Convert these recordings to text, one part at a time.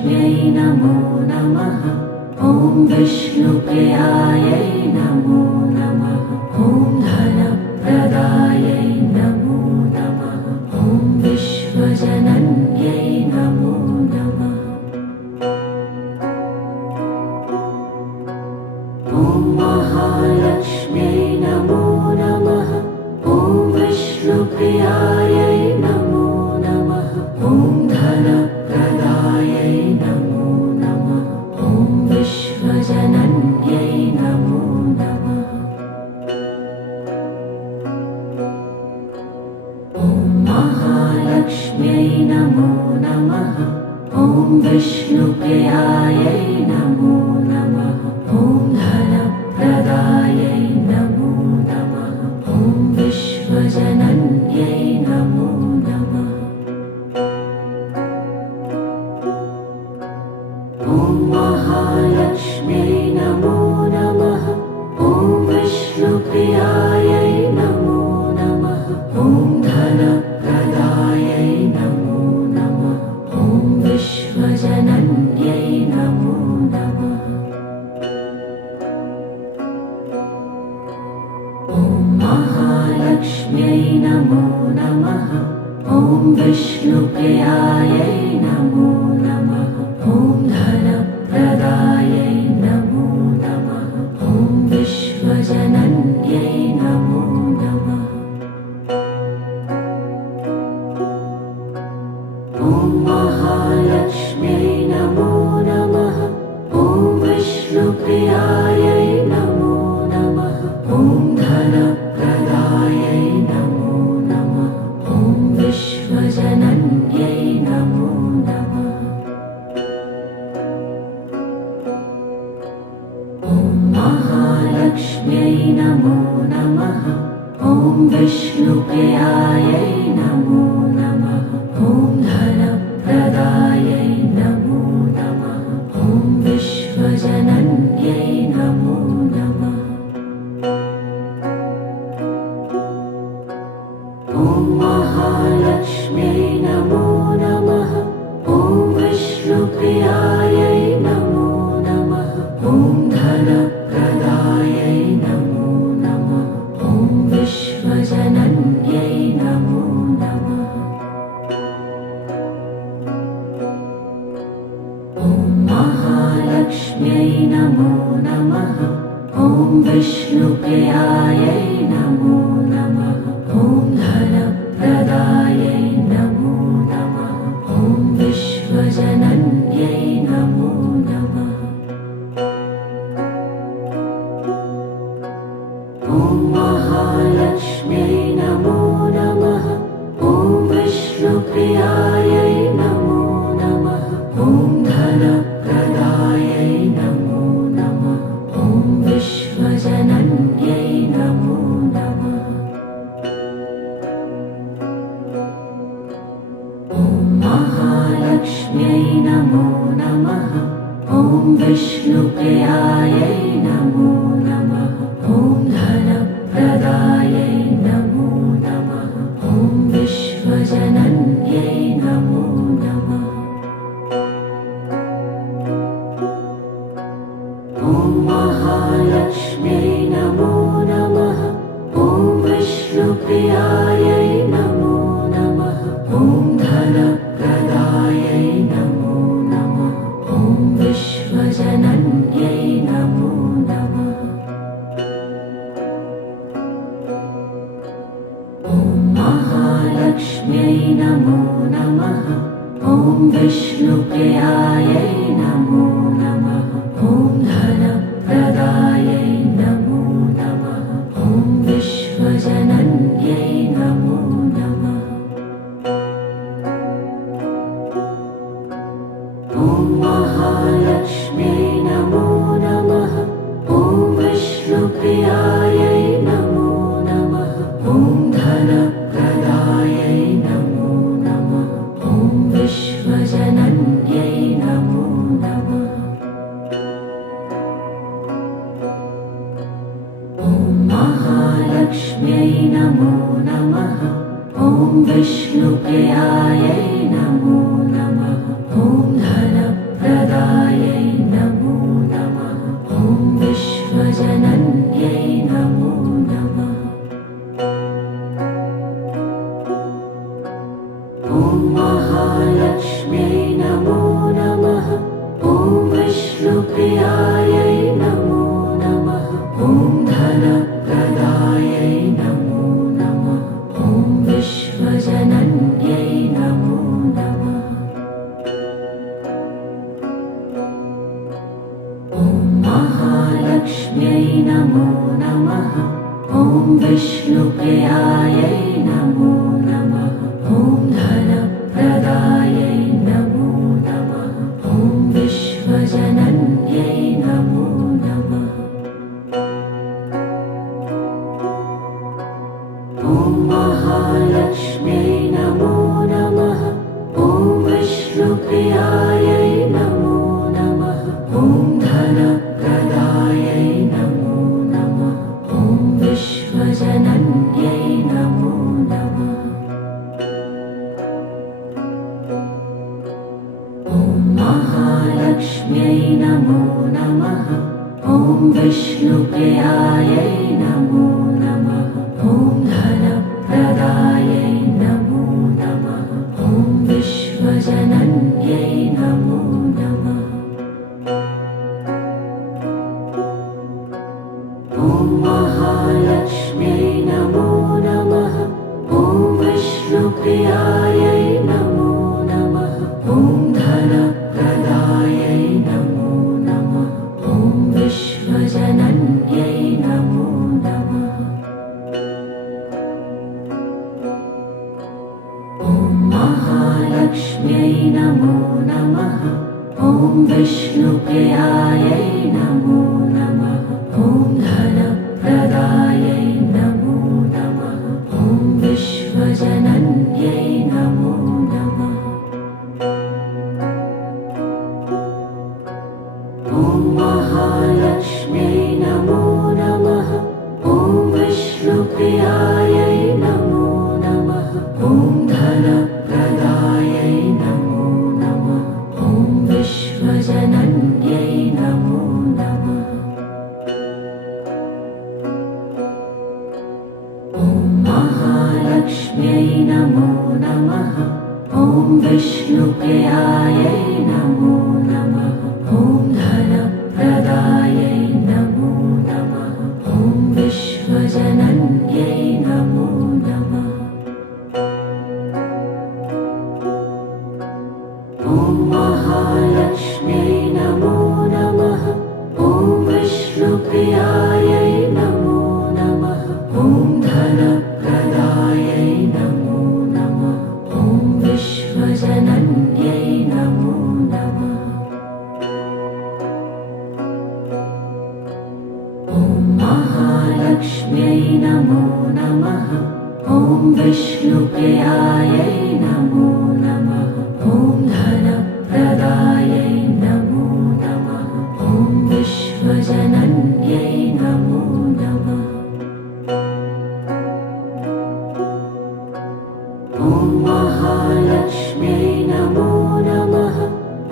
महालक्ष्म्यै नमो नमः। ॐ विष्णुप्रियायै नमो नमः। ॐ धनप्रदायै नमो नमः। ॐ विश्वजनन्यै नमो नमः। ॐ महालक्ष्म्यै नमो नमः। ॐ विष्णुप्रियायै नमो नमः। ॐ धनप्रदायै नमो नमः। ॐ विश्वजनन्यै नमो नमः। ॐ महालक्ष्म्यै नमो नमः। ॐ विष्णुप्रियायै नमो नमः। ॐ धनप्रदायै नमो नमः। ॐ विश्वजनन्यै नमो नमः। ॐ महालक्ष्म्यै नमो नमः। ॐ विष्णुप्रियायै नमो नमः। ॐ धनप्रदायै नमो नमः। ॐ विश्वजनन्यै नमो नमः। ॐ महालक्ष्म्यै नमो नमः। ॐ विष्णुप्रियायै नमो नमः। ॐ धनप्रदायै नमो नमः। ॐ विश्वजनन्यै नमो नमः। ॐ महालक्ष्म्यै नमो नमः। ॐ विष्णुप्रियायै नमो नमः। ॐ धनप्रदायै नमो नमः। ॐ विश्वजनन्यै नमो नमः। ॐ महालक्ष्म्यै नमो नमः। ॐ विष्णुप्रियायै नमो नमः। ॐ धनप्रदायै नमो नमः। ॐ विश्वजनन्यै नमो नमः। ॐ महालक्ष्म्यै नमो नमः। ॐ विष्णुप्रियायै नमो नमः। ॐ धनप्रदायै नमो नमः। ॐ विश्वजनन्यै नमो नमः। ॐ महालक्ष्म्यै नमो नमः। ॐ विष्णुप्रियायै नमो नमः। ॐ धनप्रदायै नमो नमः। ॐ विश्वजनन्यै नमो नमः। ॐ महालक्ष्म्यै नमो नमः। ॐ विष्णुप्रियायै नमो नमः। ॐ धनप्रदायै नमो नमः। ॐ विश्वजनन्यै नमो नमः। ॐ महालक्ष्म्यै नमो नमः। ॐ विष्णुप्रियायै नमो नमः। ॐ धनप्रदायै नमो नमः। ॐ विश्वजनन्यै नमो नमः। ॐ महालक्ष्म्यै नमो नमः। ॐ विष्णुप्रियायै नमो नमः। ॐ धनप्रदायै नमो नमः। ॐ विश्वजनन्यै नमो नमः। ॐ महालक्ष्म्यै नमो नमः। ॐ विष्णुप्रियायै नमो नमः। ॐ धनप्रदायै नमो नमः। ॐ विश्वजनन्यै नमो नमः। ॐ महालक्ष्म्यै नमो नमः। ॐ विष्णुप्रियायै नमो नमः। ॐ धनप्रदायै नमो नमः। ॐ विश्वजनन्यै नमो नमः। ॐ महालक्ष्म्यै नमो नमः। ॐ विष्णुप्रियायै नमो नमः। ॐ महालक्ष्म्यै नमो नमः। ॐ विष्णुप्रियायै नमो नमः। ॐ धनप्रदायै नमो नमः। ॐ विश्वजनन्यै नमो नमः। ॐ महालक्ष्म्यै नमो नमः। ॐ विष्णुप्रियायै नमो नमः। ॐ धनप्रदायै नमो नमः। ॐ विश्वजनन्यै नमो नमः। ॐ महालक्ष्म्यै नमो नमः। ॐ विष्णुप्रियायै नमो नमः। ॐ धनप्रदायै नमो नमः। ॐ विश्वजनन्यै नमो नमः। ॐ महालक्ष्म्यै नमो नमः। ॐ विष्णुप्रियायै नमो नमः। ॐ धनप्रदायै नमो नमः। ॐ विश्वजनन्यै नमो नमः। ॐ महालक्ष्म्यै नमो नमः। ॐ विष्णुप्रियायै नमो नमः। ॐ धनप्रदायै नमो नमः। ॐ विश्वजनन्यै नमो नमः। ॐ महालक्ष्म्यै नमो नमः। ॐ विष्णुप्रियायै नमो नमः। ॐ धनप्रदायै नमो नमः। ॐ विश्वजनन्यै नमो नमः। ॐ महालक्ष्म्यै नमो नमः। ॐ विष्णुप्रियायै नमो नमः। ॐ धनप्रदायै नमो नमः। ॐ विश्वजनन्यै नमो नमः। ॐ महालक्ष्म्यै नमो नमः। ॐ विष्णुप्रियायै नमो नमः। ॐ धनप्रदायै नमो नमः। ॐ विश्वजनन्यै नमो नमः। ॐ महालक्ष्म्यै नमो नमः। ॐ विष्णुप्रियायै नमो नमः। ॐ धनप्रदायै नमो नमः। ॐ विश्वजनन्यै नमो नमः। ॐ महालक्ष्म्यै नमो नमः।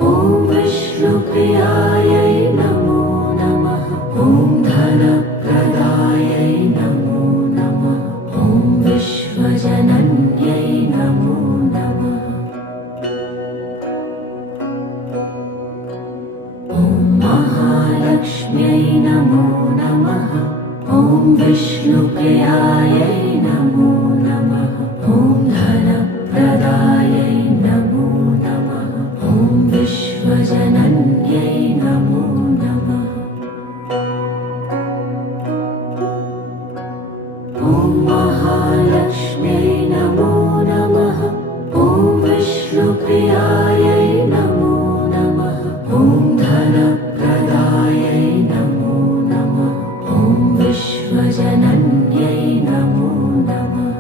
ॐ विष्णुप्रियायै नमो नमः। ॐ धनप्रदायै नमो नमः। ॐ विश्वजनन्यै नमो नमः। ॐ महालक्ष्म्यै नमो नमः। ॐ विष्णुप्रियायै नमो नमः। ॐ धनप्रदायै नमो नमः। ॐ विश्वजनन्यै नमो नमः। ॐ महालक्ष्म्यै नमो नमः। ॐ विष्णुप्रियायै नमो नमः। ॐ धनप्रदायै नमो नमः। ॐ विश्वजनन्यै नमो नमः।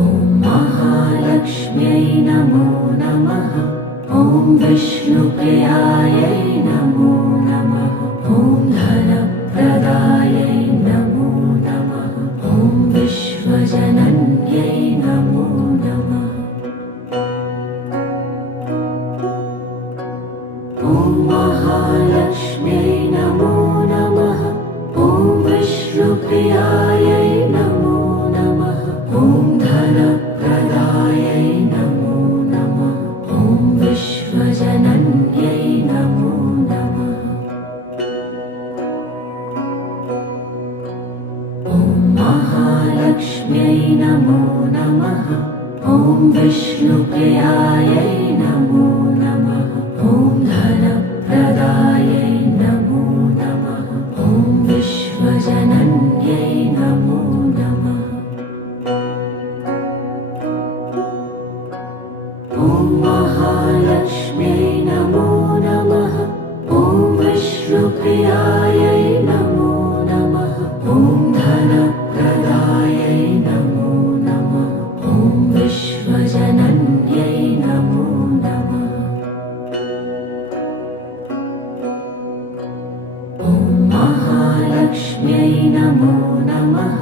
ॐ महालक्ष्म्यै नमो नमः। ॐ विष्णुप्रियायै नमो नमः। ॐ धनप्रदायै नमो नमः। ॐ विश्वजनन्यै नमो नमः। ॐ महालक्ष्म्यै नमो नमः। ॐ विष्णुप्रियायै नमो नमः। ॐ धनप्रदायै नमो नमः। ॐ विश्वजनन्यै नमो नमः। ॐ महालक्ष्म्यै नमो नमः। ॐ विष्णुप्रियायै नमो नमः। नमो नमः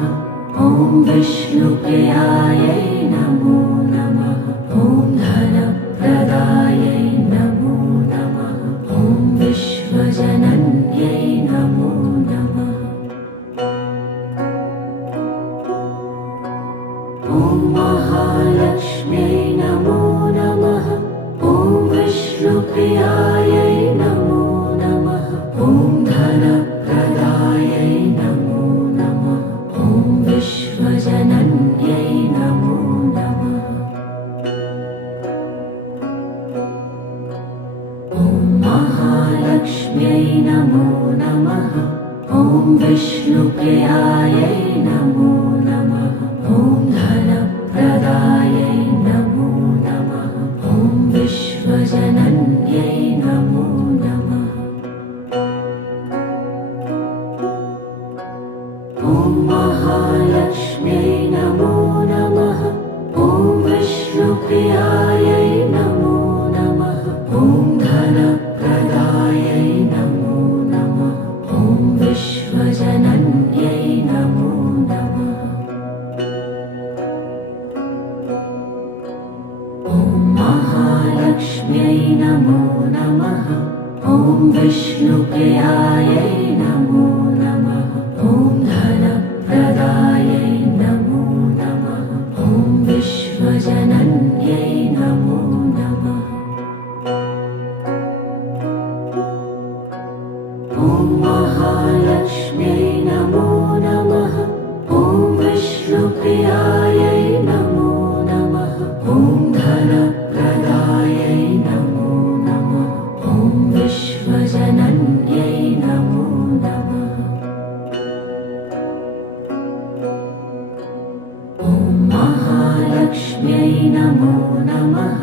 ॐ विष्णुप्रियायै नमो नमः ॐ धनप्रदायै नमो नमः ॐ विश्वजनन्यै नमो नमः ॐ महालक्ष्म्यै नमो नमः ॐ विष्णुप्रियायै नमो नमः ॐ धनप्रदायै नमो नमः ॐ विश्वजनन्यै नमो नमः ॐ महालक्ष्म्यै नमो नमः ॐ विष्णुप्रियायै नमो नमः ॐ धनप्रदायै नमो नमः ॐ विश्वजनन्यै नमो नमः ॐ महालक्ष्म्यै नमो नमः ॐ विष्णुप्रियायै नमो नमः ॐ धनप्रदायै नमो नमः ॐ विश्वजनन्यै नमो नमः ॐ महालक्ष्म्यै नमो नमः ॐ विष्णुप्रियायै नमो नमः ॐ धनप्रदायै नमो नमः ॐ विश्वजनन्यै नमो नमः ॐ महालक्ष्म्यै नमो नमः ॐ विष्णुप्रियायै नमो नमः ॐ धनप्रदायै नमो नमः ॐ विश्वजनन्यै नमो नमः ॐ महालक्ष्म्यै नमो नमः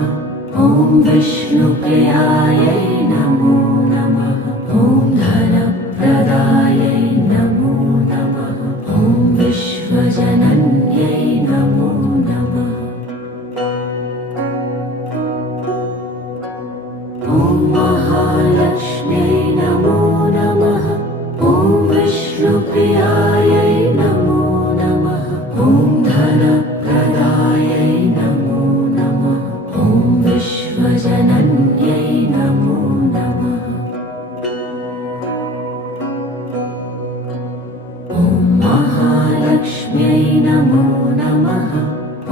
ॐ विष्णुप्रियायै नमो नमः ॐ धनप्रदायै नमो नमः ॐ विश्वजनन्यै नमो नमः ॐ महालक्ष्म्यै नमो नमः ॐ विष्णुप्रियायै नमो नमः ॐ धनप्रदायै नमो नमः ॐ विश्वजनन्यै नमो नमः ॐ महालक्ष्म्यै नमो नमः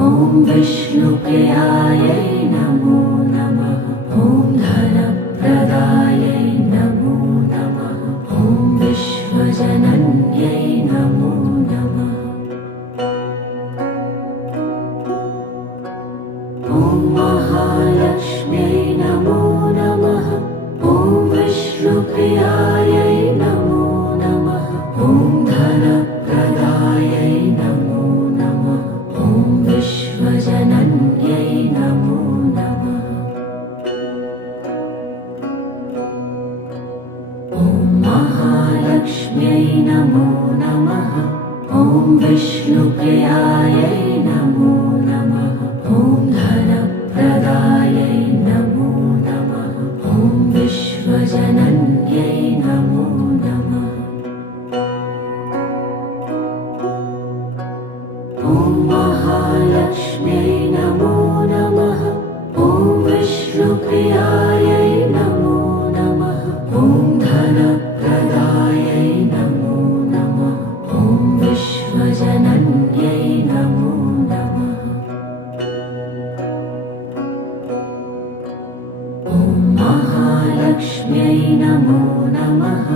ॐ विष्णुप्रियायै नमो नमः ॐ धनप्रदायै नमो नमः ॐ विश्वजनन्यै नमो नमः ॐ महालक्ष्म्यै नमो नमः ॐ विष्णुप्रियायै नमो नमः ॐ धनप्रदायै नमो नमः ॐ विश्वजनन्यै नमो नमः ॐ महालक्ष्म्यै नमो नमः ॐ विष्णुप्रियायै नमो नमः ॐ धनप्रदायै नमो नमः ॐ विश्वजनन्यै नमो नमः ॐ महालक्ष्म्यै नमो नमः ॐ विष्णुप्रियायै नमो नमः ॐ धनप्रदायै नमो नमः ॐ विश्वजनन्यै नमो नमः ॐ महालक्ष्म्यै नमो नमः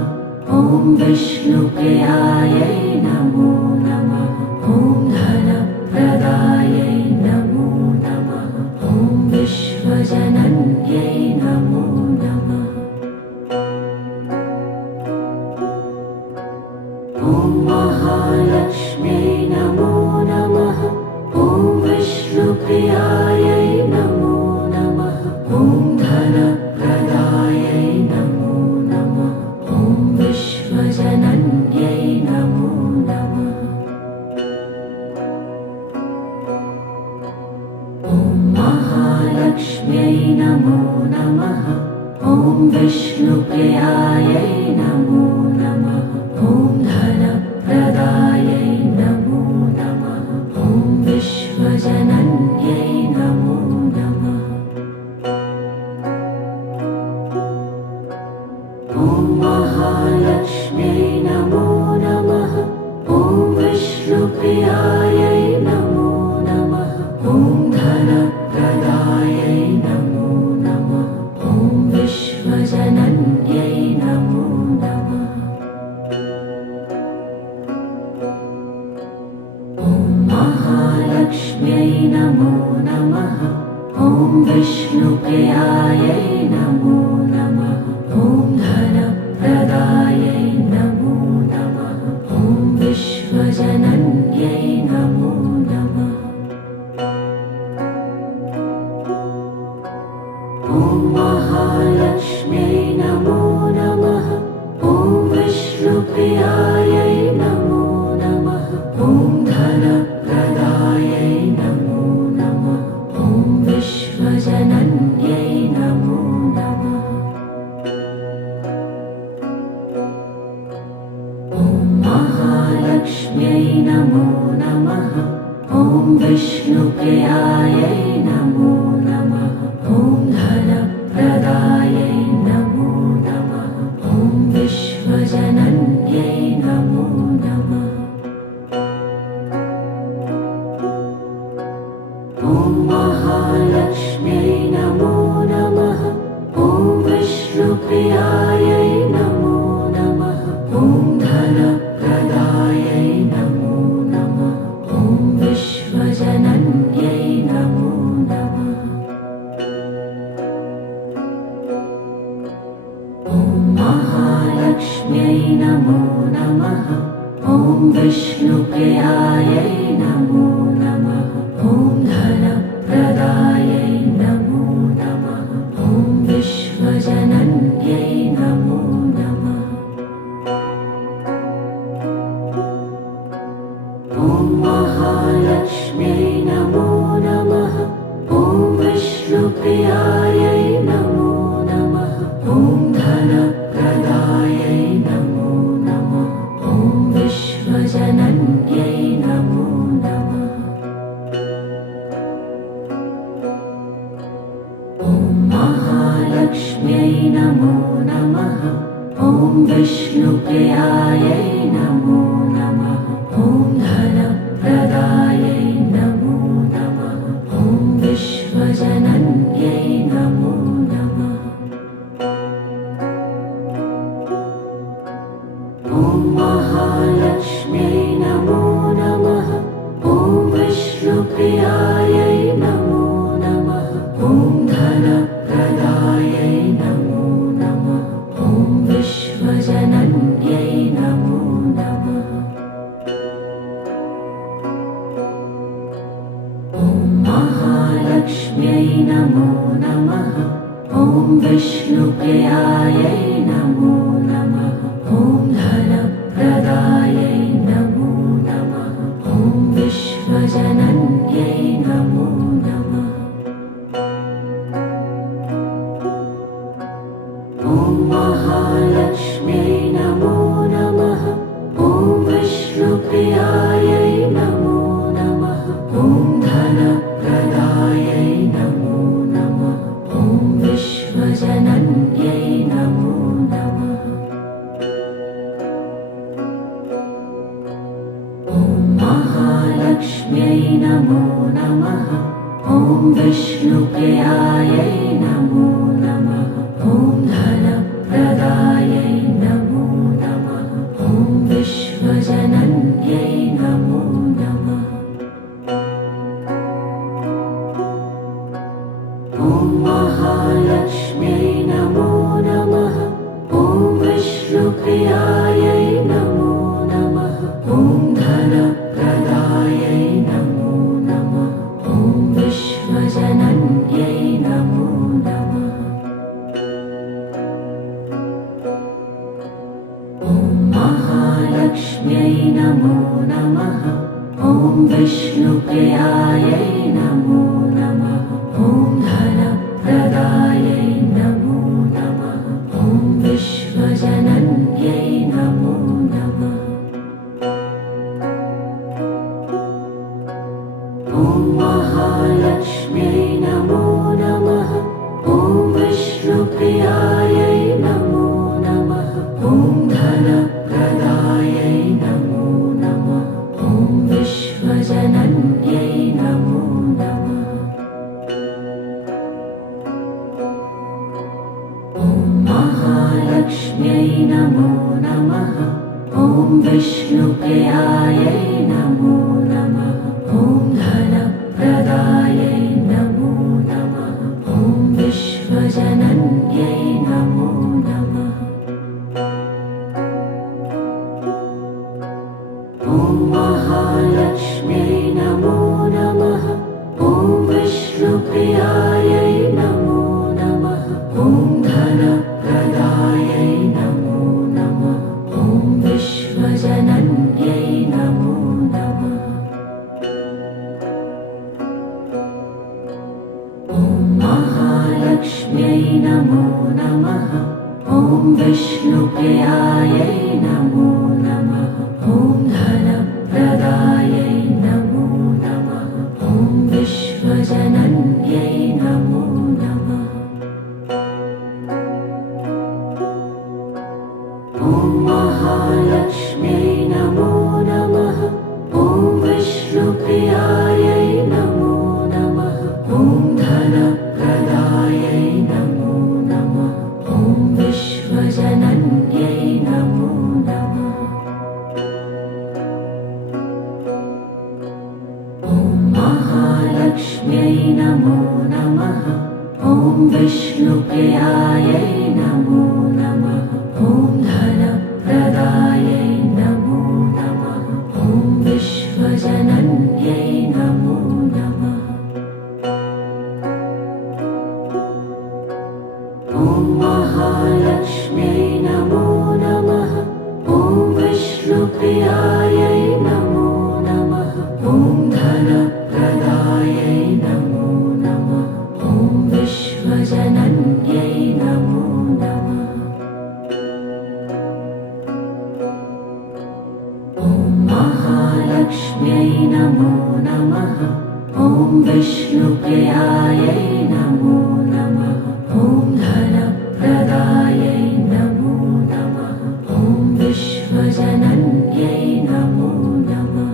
ॐ विष्णुप्रियायै नमो नमः ॐ धनप्रदायै नमो नमः ॐ विश्वजनन्यै नमो नमः ॐ महालक्ष्म्यै नमो नमः ॐ विष्णुप्रियायै नमो नमः ॐ धनप्रदायै नमो नमः ॐ विश्वजनन्यै नमो नमः ॐ महालक्ष्म्यै नमो नमः ॐ विष्णुप्रियायै नमो नमः ॐ धनप्रदायै विष्णुप्रियायै नमो नमः। ॐ धनप्रदायै नमो नमः। ॐ विश्वजनन्यै नमो नमः। ॐ महालक्ष्म्यै नमो नमः। ॐ विष्णुप्रियायै नमो नमः। ॐ धनप्रदायै नमो नमः। ॐ विश्वजनन्यै नमो नमः। ॐ महालक्ष्म्यै नमो नमः। ॐ विष्णुप्रियायै नमो नमः। ॐ धनप्रदायै नमो नमः। ॐ विश्वजनन्यै नमो नमः। ॐ महालक्ष्म्यै नमो नमः। ॐ विष्णुप्रियायै नमो नमः। ॐ धनप्रदायै नमो नमः। ॐ विश्वजनन्यै नमो नमः। ॐ महालक्ष्म्यै नमो नमः। ॐ विष्णुप्रियायै नमो नमः। ॐ धनप्रदायै नमो नमः। ॐ विश्वजनन्यै नमो नमः। ॐ महालक्ष्म्यै नमो नमः। ॐ विष्णुप्रियायै नमो नमः। ॐ धनप्रदायै नमो नमः। ॐ विश्वजनन्यै नमो नमः। ॐ महालक्ष्म्यै नमो नमः। ॐ विष्णुप्रियायै नमो नमः। ॐ धनप्रदायै नमो नमः। ॐ विश्वजनन्यै नमो नमः। ॐ महालक्ष्म्यै नमो नमः। ॐ विष्णुप्रियायै नमो नमः। ॐ धनप्रदायै नमो नमः। ॐ विश्वजनन्यै नमो नमः। ॐ महालक्ष्म्यै नमो नमः। ॐ विष्णुप्रियायै नमो नमः। ॐ धनप्रदायै नमो नमः। ॐ विश्वजनन्यै नमो नमः। ॐ महालक्ष्म्यै नमो नमः। ॐ विष्णुप्रियायै नमो नमः। ॐ धनप्रदायै नमो नमः। ॐ विश्वजनन्यै नमो नमः। ॐ महालक्ष्म्यै नमो नमः। ॐ विष्णुप्रियायै नमो नमः। ॐ धनप्रदायै नमो नमः। ॐ विश्वजनन्यै नमो नमः। ॐ महालक्ष्म्यै नमो नमः। ॐ विष्णुप्रियायै नमो नमः। ॐ धनप्रदायै नमो नमः। ॐ विश्वजनन्यै नमो नमः। ॐ महालक्ष्म्यै नमो नमः। ॐ विष्णुप्रियायै नमो नमः। ॐ धनप्रदायै नमो नमः। ॐ विश्वजनन्यै नमो नमः। ॐ महालक्ष्म्यै नमो नमः। ॐ विष्णुप्रियायै नमो नमः। ॐ धनप्रदायै नमो नमः। ॐ विश्वजनन्यै नमो नमः। ॐ महालक्ष्म्यै नमो नमः। ॐ विष्णुप्रियायै नमो नमः। ॐ धनप्रदायै नमो नमः। ॐ विश्व महालक्ष्म्यै नमो नमः। ॐ विष्णुप्रियायै नमो नमः। ॐ धनप्रदायै नमो नमः। ॐ विश्वजनन्यै नमो नमः। ॐ महालक्ष्म्यै नमो नमः। ॐ विष्णुप्रियायै नमो नमः। ॐ धनप्रदायै नमो नमः। ॐ विश्वजनन्यै नमो नमः। ॐ महालक्ष्म्यै नमो नमः। ॐ विष्णुप्रियायै नमो नमः। ॐ धनप्रदायै नमो नमः। ॐ विश्वजनन्यै नमो नमः। ॐ महालक्ष्म्यै नमो नमः। ॐ विष्णुप्रियायै नमो नमः। ॐ धनप्रदायै नमो नमः। ॐ विश्वजनन्यै नमो नमः। ॐ महालक्ष्म्यै नमो नमः। ॐ विष्णुप्रियायै नमो नमः। ॐ धनप्रदायै नमो नमः। ॐ विश्वजनन्यै नमो नमः। ॐ महालक्ष्म्यै नमो नमः। ॐ विष्णुप्रियायै नमो नमः। ॐ धनप्रदायै नमो नमः। ॐ विश्वजनन्यै नमो नमः। ॐ महालक्ष्म्यै नमो नमः। ॐ विष्णुप्रियायै नमो नमः। ॐ धनप्रदायै नमो नमः। ॐ विश्वजनन्यै नमो नमः।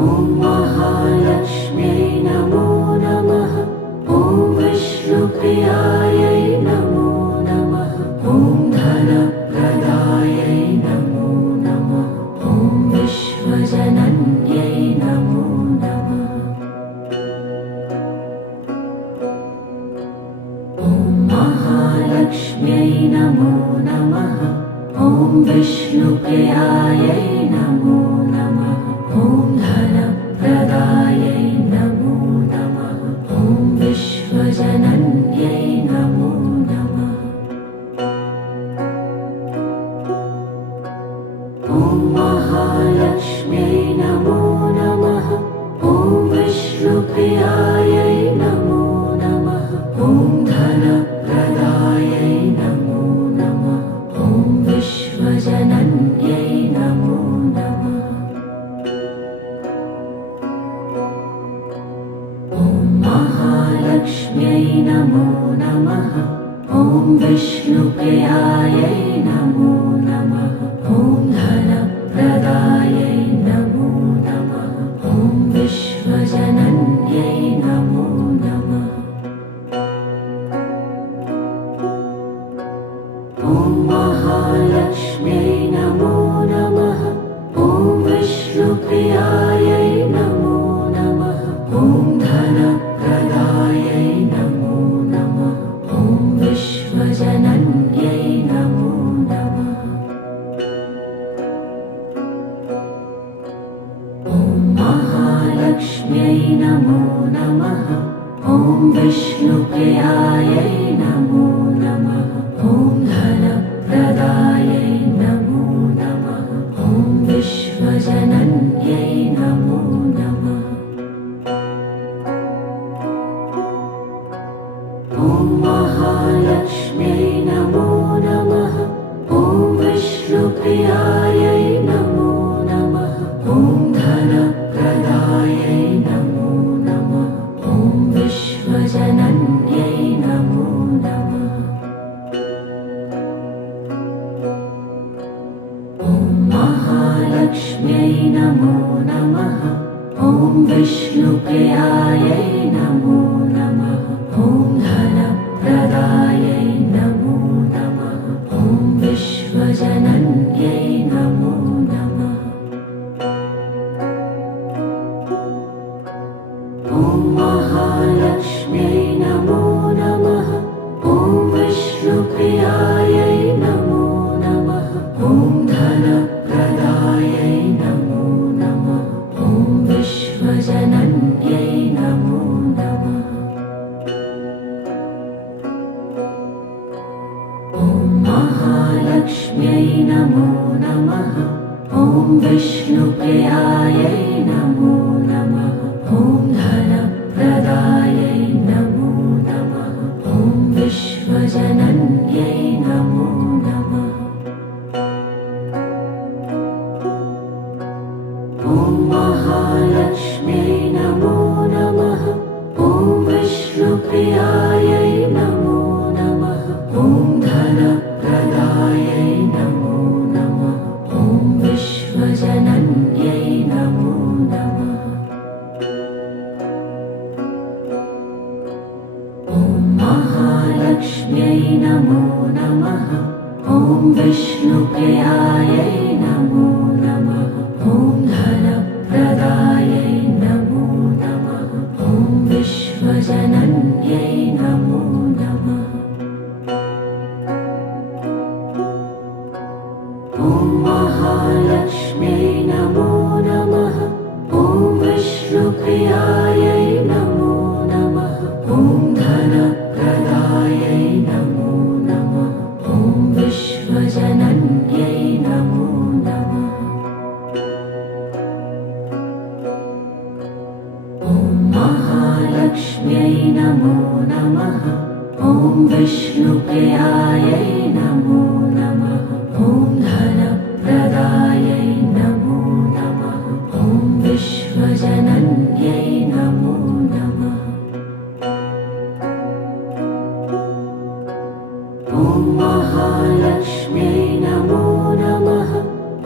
ॐ महालक्ष्म्यै नमो नमः। ॐ विष्णुप्रियायै नमो नमः। ॐ धनप्रदायै नमो नमः। ॐ विश्वजनन्यै नमो नमः। ॐ महालक्ष्म्यै नमो नमः। ॐ विष्णुप्रियायै नमो नमः। ॐ धनप्रदायै नमो नमः। ॐ विश्वजनन्यै नमो नमः। ॐ महालक्ष्म्यै नमो नमः। ॐ विष्णुप्रियायै नमो नमः। ॐ धनप्रदायै नमो नमः। ॐ विश्वजनन्यै नमो नमः। ॐ महालक्ष्म्यै नमो नमः। ॐ विष्णुप्रियायै नमो नमः। ॐ धनप्रदायै नमो नमः। ॐ विश्वजनन्यै नमो नमः। ॐ महालक्ष्म्यै नमो नमः। ॐ विष्णुप्रियायै नमो नमः। ॐ धनप्रदायै नमो नमः। ॐ विश्वजनन्यै नमो नमः। ॐ महालक्ष्म्यै नमो नमः। ॐ विष्णुप्रियायै नमो नमः। ॐ धनप्रदायै नमो नमः। ॐ विश्वजनन्यै नमो नमः। ॐ महालक्ष्म्यै नमो नमः। ॐ विष्णुप्रियायै नमो नमः। ॐ धनप्रदायै नमो नमः। ॐ विश्वजनन्यै नमो नमः। ॐ महालक्ष्म्यै नमो नमः। ॐ विष्णुप्रियायै नमो नमः। ॐ धन नमो नमः ॐ विष्णुप्रियायै नमो नमः ॐ धनप्रदायै नमो नमः ॐ विश्वजनन्यै नमो नमः ॐ महालक्ष्म्यै नमो नमः ॐ विष्णुप्रियायै नमो नमः ॐ धनप्रदायै नमो नमः ॐ विश्वजनन्यै नमो नमः ॐ महालक्ष्म्यै नमो नमः ॐ विष्णुप्रियायै नमो नमः ॐ धनप्रदायै नमो नमः ॐ विश्वजनन्यै नमो नमः ॐ महालक्ष्म्यै नमो नमः ॐ विष्णुप्रियायै नमो नमः ॐ धनप्रदायै नमो नमः ॐ विश्वजनन्यै नमो नमः ॐ महालक्ष्म्यै नमो नमः ॐ विष्णुप्रियायै नमो नमः ॐ धनप्रदायै नमो नमः ॐ विश्वजनन्यै नमो नमः ॐ महालक्ष्म्यै नमो नमः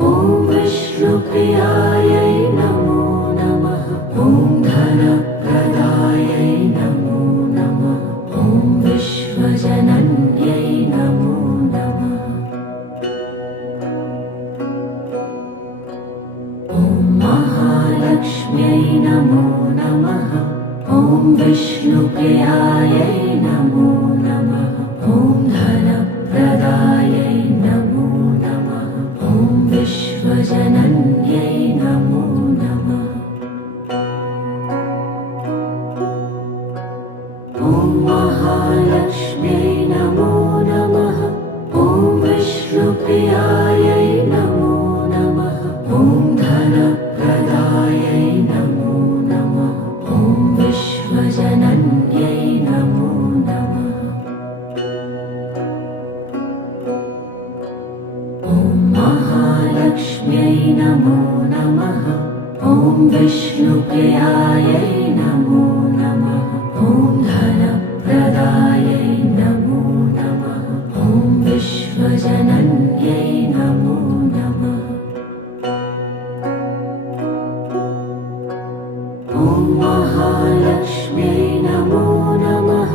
ॐ विष्णुप्रियायै नमो नमः ॐ धनप्रदायै नमो नमः ॐ विश्वजनन्यै नमो नमः ॐ महालक्ष्म्यै नमो नमः ॐ विष्णुप्रियायै नमो नमः ॐ धनप्रदायै नमो नमः ॐ विश्वजनन्यै नमो नमः ॐ महालक्ष्म्यै नमो नमः ॐ विष्णुप्रियायै नमो नमः ॐ धनप्रदायै नमो नमः ॐ विश्वजनन्यै नमो नमः ॐ महालक्ष्म्यै नमो नमः ॐ विष्णुप्रियायै नमो नमः ॐ धनप्रदायै नमो नमः ॐ विश्वजनन्यै नमो नमः ॐ महालक्ष्म्यै नमो नमः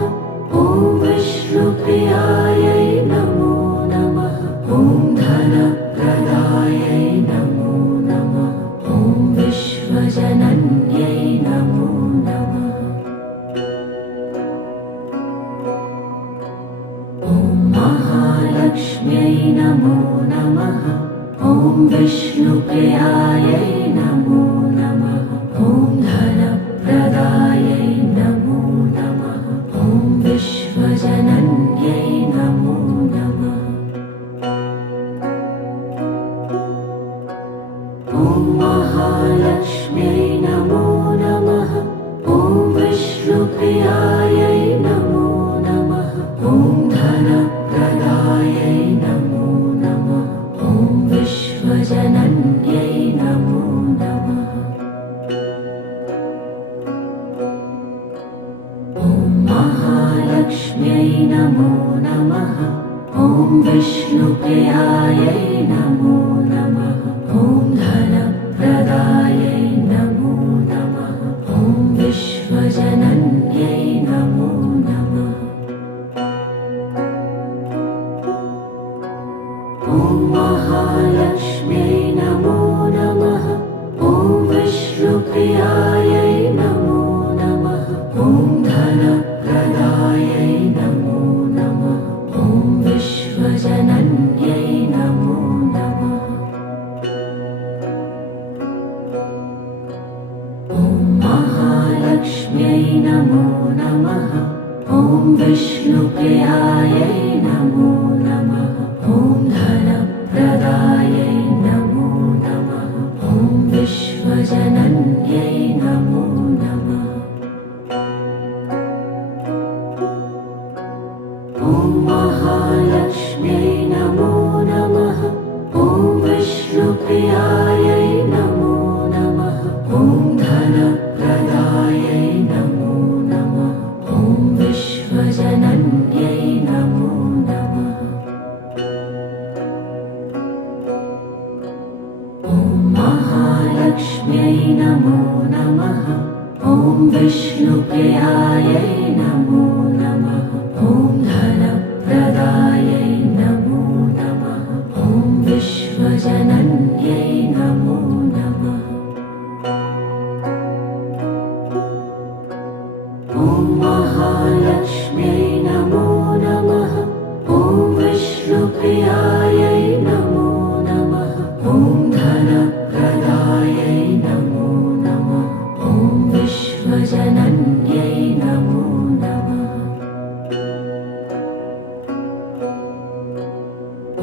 ॐ विष्णुप्रियायै नमो नमः ॐ धनप्रदायै नमो नमः ॐ विश्वजनन्यै नमो नमः ॐ महालक्ष्म्यै नमो नमः ॐ विष्णुप्रियायै नमो नमः ॐ धनप्रदायै नमो नमः ॐ विश्वजनन्यै नमो नमः ॐ महालक्ष्म्यै नमो नमः ॐ विष्णुप्रियायै नमो नमः ॐ धनप्रदायै नमो नमः ॐ विश्वजनन्यै नमो नमः ॐ महालक्ष्म्यै नमो नमः ॐ विष्णुप्रियायै नमो नमः ॐ धनप्रदायै नमो नमः ॐ विश्वजनन्यै नमो नमः ॐ महालक्ष्म्यै नमो नमः ॐ विष्णुप्रियायै नमो नमः ॐ धनप्रदायै नमो नमः ॐ विश्वजनन्यै नमो नमः ॐ महालक्ष्म्यै नमो नमः ॐ विष्णुप्रियायै नमो नमः ॐ धनप्रदायै महालक्ष्म्यै नमो नमः। ॐ विष्णुप्रियायै नमो नमः। ॐ धनप्रदायै नमो नमः। ॐ विश्वजनन्यै नमो नमः। ॐ महालक्ष्म्यै नमो नमः। ॐ विष्णुप्रियायै नमो नमः। ॐ धनप्रदायै नमो नमः। ॐ विश्वजनन्यै नमो नमः। ॐ महालक्ष्म्यै नमो नमः। ॐ विष्णुप्रियायै नमो नमः। ॐ धनप्रदायै नमो नमः। ॐ विश्वजनन्यै नमो नमः।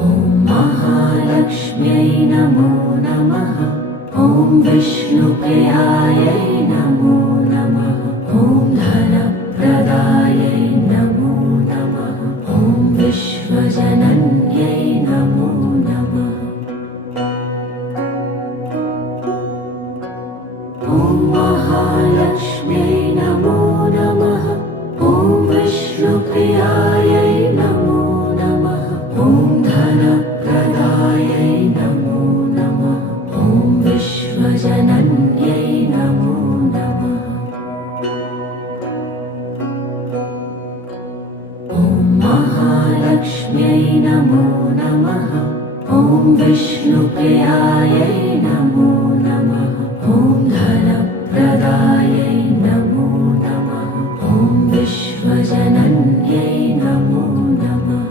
ॐ महालक्ष्म्यै नमो नमः। ॐ विष्णुप्रियायै नमो नमः। ॐ धनप्रदायै नमो नमः। ॐ विश्वजनन्यै नमो नमः। ॐ महालक्ष्म्यै नमो नमः। ॐ विष्णुप्रियायै नमो नमः। ॐ धनप्रदायै नमो नमः। ॐ विश्वजनन्यै नमो नमः। ॐ महालक्ष्म्यै नमो नमः। ॐ विष्णुप्रियायै नमो नमः। ॐ धनप्रदायै नमो नमः। ॐ विश्वजनन्यै नमो नमः।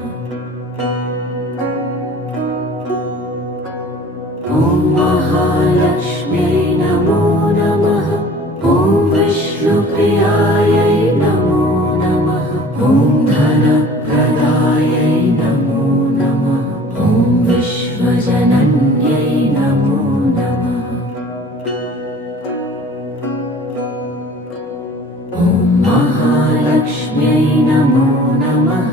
ॐ महालक्ष्म्यै नमो नमः। ॐ विष्णुप्रियायै नमो नमः। ॐ धनप्रदायै नमो नमः। ॐ विश्वजनन्यै नमो नमः। ॐ महालक्ष्म्यै नमो नमः।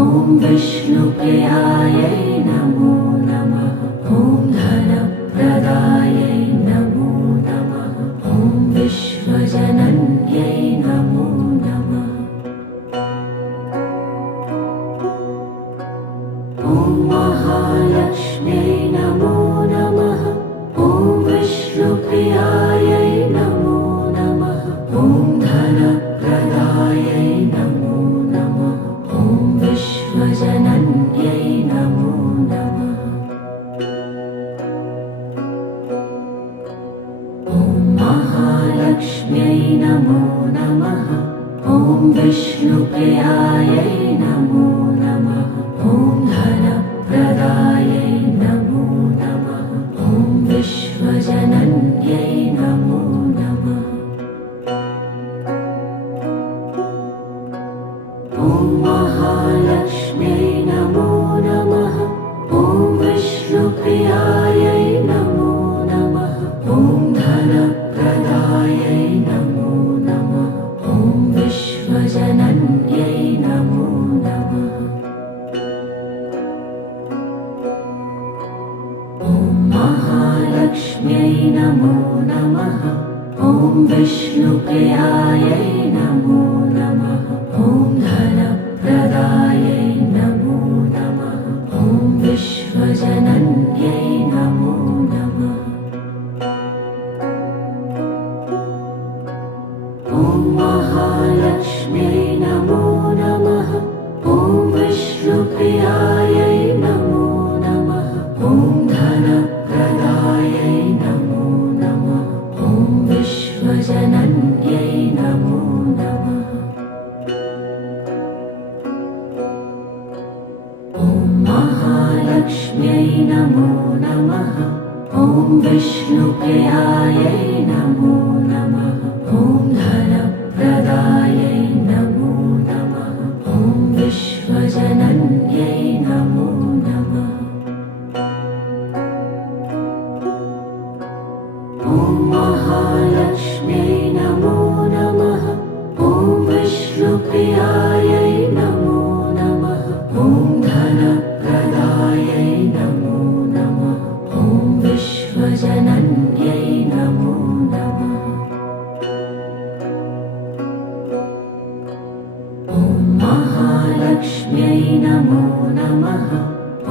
ॐ विष्णुप्रियायै नमो नमः। ॐ धनप्रदायै नमो नमः। ॐ विश्वजनन्यै नमो नमः। ॐ महालक्ष्म्यै नमो नमः। ॐ विष्णुप्रियायै नमो नमः। ॐ धनप्रदायै नमो नमः। ॐ विश्वजनन्यै नमो नमः। ॐ महालक्ष्म्यै नमो नमः। ॐ विष्णुप्रियायै नमो नमः। ॐ धनप्रदायै नमो नमः। ॐ विश्वजनन्यै नमो नमः। ॐ महालक्ष्म्यै नमो नमः। ॐ विष्णुप्रियायै नमो नमः। ॐ धनप्रदायै नमो नमः। ॐ विश्वजनन्यै नमो नमः। ॐ महालक्ष्म्यै नमो नमः। ॐ विष्णुप्रियायै नमो नमः। ॐ धनप्रदायै नमो नमः। ॐ विश्वजनन्यै नमो नमः। ॐ महालक्ष्म्यै नमो नमः। ॐ विष्णुप्रियायै नमो नमः। ॐ धनप्रदायै नमो नमः। ॐ विश्वजनन्यै नमो नमः। ॐ महालक्ष्म्यै नमो नमः। ॐ विष्णुप्रियायै नमो नमः। ॐ धनप्रदायै नमो नमः। ॐ विश्वजनन्यै नमो नमः। ॐ महालक्ष्म्यै नमो नमः। ॐ विष्णुप्रियायै नमो नमः। महालक्ष्म्यै नमो नमः।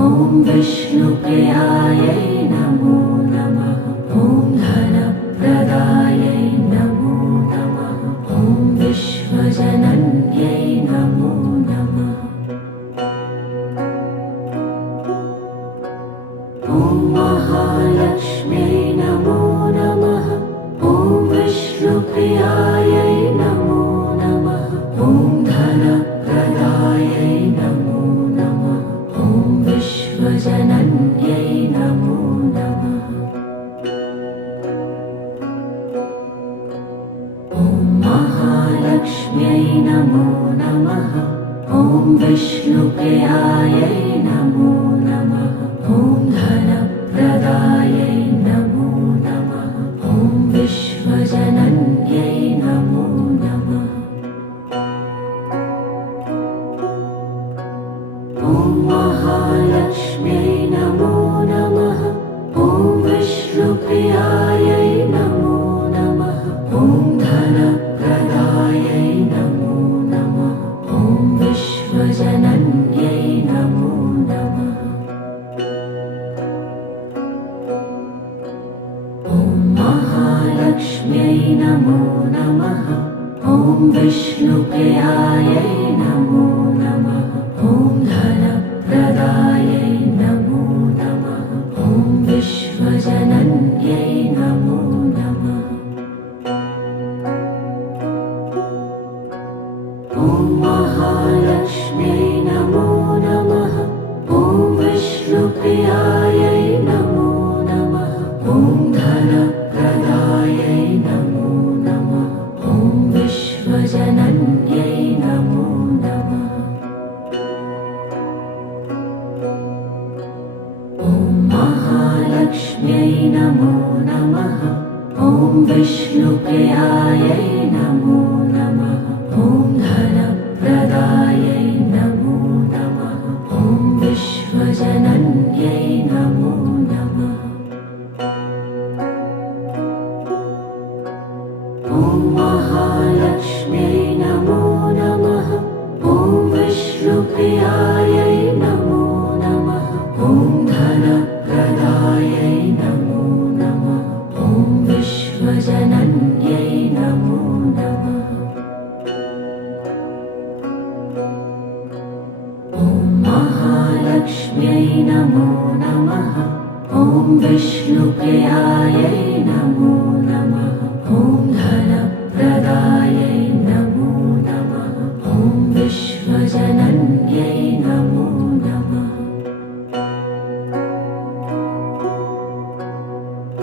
ॐ विष्णुप्रियायै नमो नमः। ॐ धनप्रदायै नमो नमः। ॐ विश्वजनन्यै नमो नमः। ॐ महालक्ष्म्यै नमो नमः। ॐ विष्णुप्रियायै नमो नमः। ॐ धनप्रदायै नमो नमः। ॐ विश्वजनन्यै नमो नमः। ॐ महालक्ष्म्यै नमो नमः। ॐ विष्णुप्रियायै नमो नमः। ॐ धनप्रदायै नमो नमः। ॐ विश्वजनन्यै नमो नमः। ॐ महालक्ष्म्यै नमो नमः। ॐ विष्णुप्रियायै नमो नमः। ॐ धनप्रदायै नमो नमः। ॐ विश्वजनन्यै नमो नमः। ॐ महालक्ष्म्यै नमो नमः। ॐ विष्णुप्रियायै नमो नमः। ॐ धनप्रदायै नमो नमः। ॐ विश्वजनन्यै नमो नमः। ॐ महालक्ष्म्यै नमो नमः। ॐ विष्णुप्रियायै नमो नमः। ॐ धनप्रदायै नमो नमः। ॐ विश्वजनन्यै नमो नमः। ॐ महालक्ष्म्यै नमो नमः। ॐ विष्णुप्रियायै नमो नमः। ॐ धनप्रदायै नमो नमः। ॐ विश्वजनन्यै नमो नमः। ॐ महालक्ष्म्यै नमो नमः। ॐ विष्णुप्रियायै नमो नमः। ॐ धनप्रदायै नमो नमः। ॐ विश्वजनन्यै नमो नमः। ॐ महालक्ष्म्यै नमो नमः। ॐ विष्णुप्रियायै नमो नमः। ॐ धनप्रदायै नमो नमः। ॐ विश्वजनन्यै नमो नमः।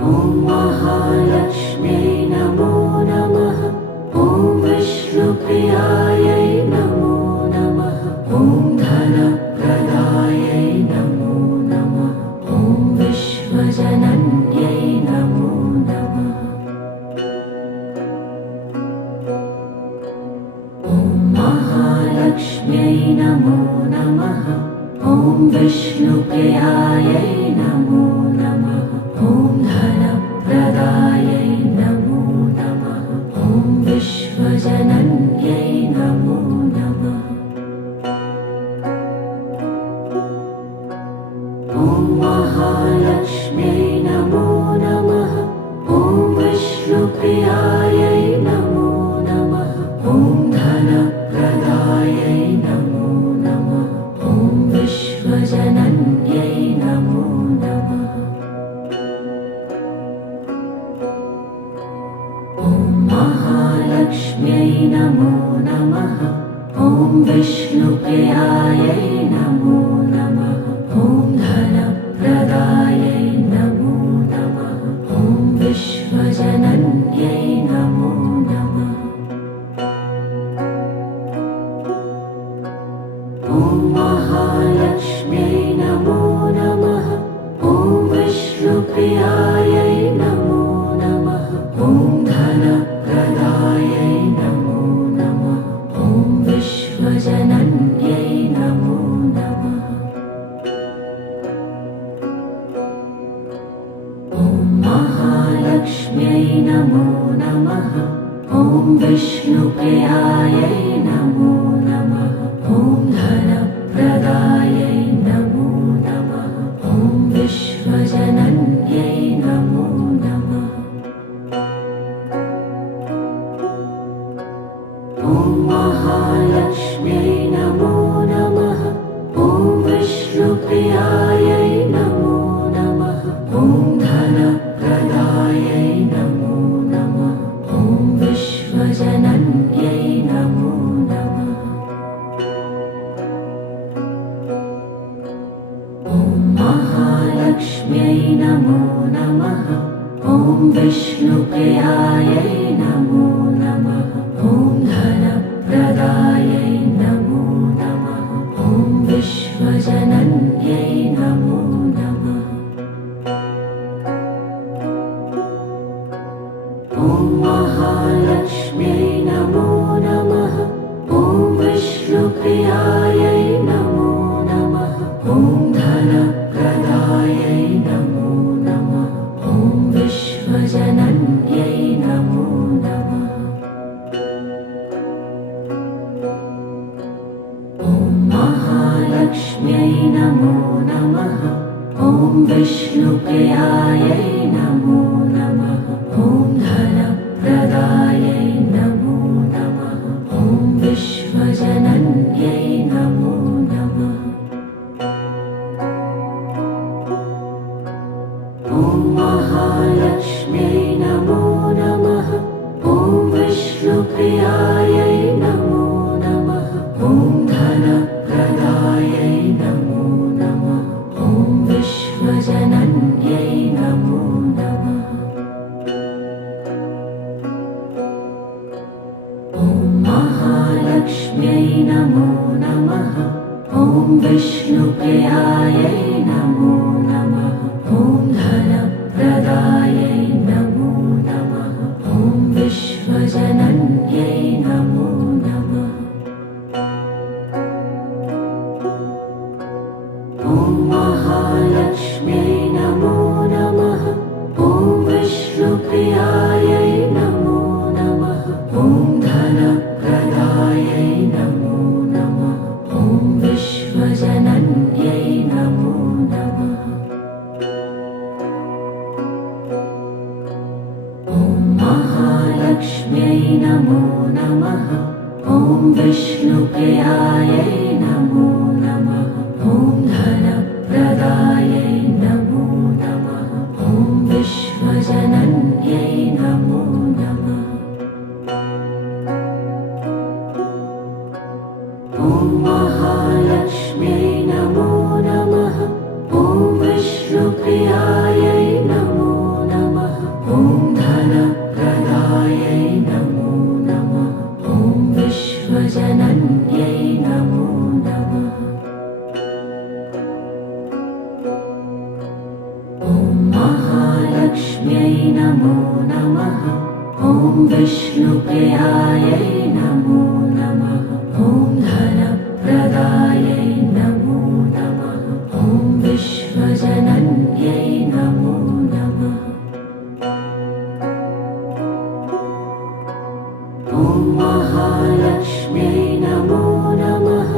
ॐ महालक्ष्म्यै नमो नमः। ॐ विष्णुप्रियायै नमो नमः। ॐ धनप्रदायै नमो नमः। ॐ विश्वजनन्यै नमो नमः। ॐ महालक्ष्म्यै नमो नमः। ॐ विष्णुप्रियायै नमो नमः। ॐ धनप्रदायै नमो नमः। ॐ विश्वजनन्यै नमो नमः। ॐ महालक्ष्म्यै नमो नमः। ॐ विष्णुप्रियायै नमो नमः। ॐ धनप्रदायै नमो नमः। ॐ विश्वजनन्यै नमो नमः। ॐ महालक्ष्म्यै नमो नमः। ॐ विष्णुप्रियायै नमो नमः। ॐ धनप्रदायै नमो नमः। ॐ विश्वजनन्यै नमो नमः। ॐ महालक्ष्म्यै नमो नमः। ॐ विष्णुप्रियायै नमो नमः। ॐ धनप्रदायै नमो नमः। ॐ विश्वजनन्यै नमो नमः। ॐ महालक्ष्म्यै नमो नमः। ॐ विष्णुप्रियायै नमो नमः। ॐ धन विष्णुप्रियायै नमो नमः। ॐ धनप्रदायै नमो नमः। ॐ विश्वजनन्यै नमो नमः। ॐ महालक्ष्म्यै नमो नमः। ॐ विष्णुप्रियायै नमो नमः। ॐ धनप्रदायै नमो नमः। ॐ विश्वजनन्यै नमो नमः। ॐ महालक्ष्म्यै नमो नमः। ॐ विष्णुप्रियायै नमो नमः। ॐ धनप्रदायै नमो नमः। ॐ विश्वजनन्यै नमो नमः। ॐ महालक्ष्म्यै नमो नमः। ॐ विष्णुप्रियायै नमो नमः। ॐ धनप्रदायै नमो नमः। ॐ विश्वजनन्यै नमो नमः। ॐ महालक्ष्म्यै नमो नमः। ॐ विष्णुप्रियायै नमो नमः। ॐ धनप्रदायै नमो नमः। ॐ विश्वजनन्यै नमो नमः। ॐ महालक्ष्म्यै नमो नमः। ॐ विष्णुप्रियायै नमो नमः। ॐ धनप्रदायै नमो नमः। ॐ विश्वजनन्यै नमो नमः। ॐ महालक्ष्म्यै नमो नमः। ॐ विष्णुप्रियायै नमो नमः। ॐ धनप्रदायै नमो नमः। ॐ विश्वजनन्यै नमो नमः। ॐ महालक्ष्म्यै नमो नमः। ॐ विष्णुप्रियायै नमो नमः। ॐ धनप्रदायै नमो नमः। ॐ विश्वजनन्यै नमो नमः। ॐ महालक्ष्म्यै नमो नमः। ॐ विष्णुप्रियायै नमो नमः। ॐ धनप्रदायै नमो नमः। ॐ विश्वजनन्यै नमो नमः। ॐ महालक्ष्म्यै नमो नमः।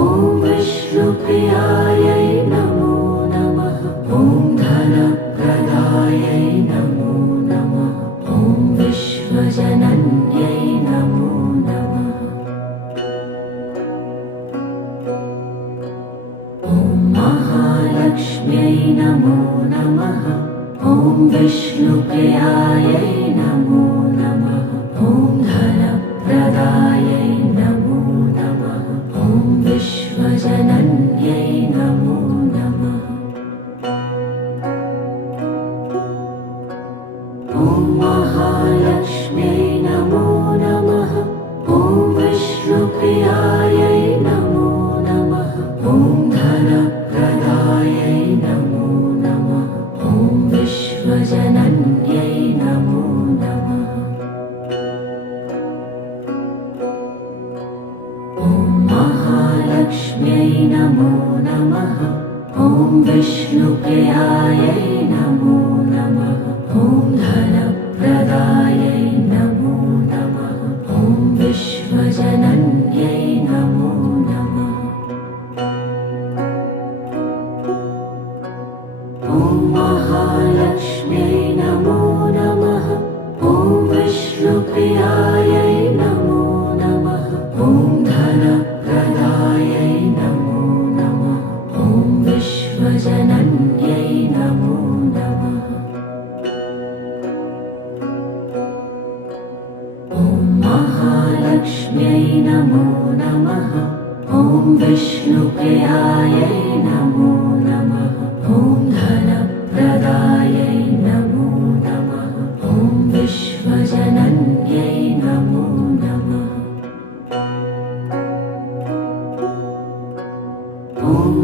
ॐ विष्णुप्रियायै नमो नमः। ॐ धनप्रदायै नमो नमः। ॐ विश्वजनन्यै नमो नमः। ॐ महालक्ष्म्यै नमो नमः। ॐ विष्णुप्रियायै नमो नमः। ॐ धनप्रदायै नमो नमः। ॐ विश्वजनन्यै नमो नमः। ॐ महालक्ष्म्यै नमो नमः। ॐ विष्णुप्रियायै नमो नमः। ॐ धनप्रदायै नमो नमः। ॐ विश्वजनन्यै नमो नमः। ॐ महालक्ष्म्यै नमो नमः। ॐ विष्णुप्रियायै नमो नमः। ॐ धनप्रदायै नमो नमः। ॐ विश्वजनन्यै नमो नमः। ॐ महालक्ष्म्यै नमो नमः। ॐ विष्णुप्रियायै नमो नमः। ॐ धनप्रदायै नमो नमः। ॐ विश्वजनन्यै नमो नमः। ॐ महालक्ष्म्यै नमो नमः। ॐ विष्णुप्रियायै नमो नमः। ॐ धनप्रदायै नमो नमः।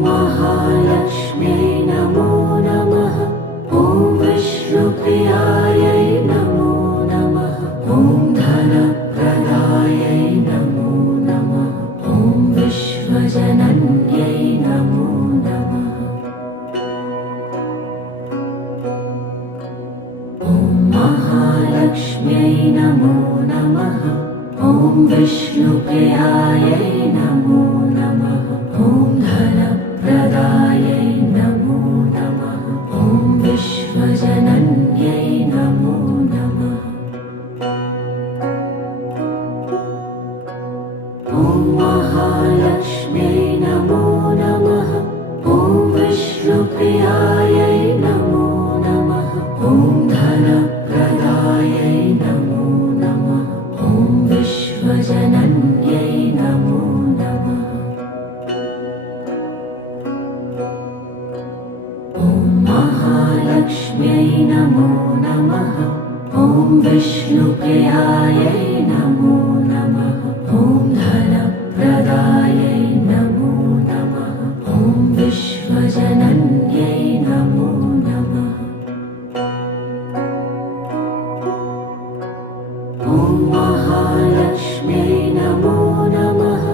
महालक्ष्म्यै नमो नमः। ॐ विष्णुप्रियायै नमो नमः। ॐ धनप्रदायै नमो नमः। ॐ विश्वजनन्यै नमो नमः। ॐ महालक्ष्म्यै नमो नमः। ॐ विष्णुप्रियायै नमो नमः। ॐ धनप्रदायै नमो नमः। ॐ विश्वजनन्यै नमो नमः। ॐ महालक्ष्म्यै नमो नमः। ॐ विष्णुप्रियायै नमो नमः। ॐ धनप्रदायै नमो नमः। ॐ विश्वजनन्यै नमो नमः। ॐ महालक्ष्म्यै नमो नमः। ॐ विष्णुप्रियायै नमो नमः। ॐ धनप्रदायै नमो नमः। ॐ विश्वजनन्यै नमो नमः। ॐ महालक्ष्म्यै नमो नमः।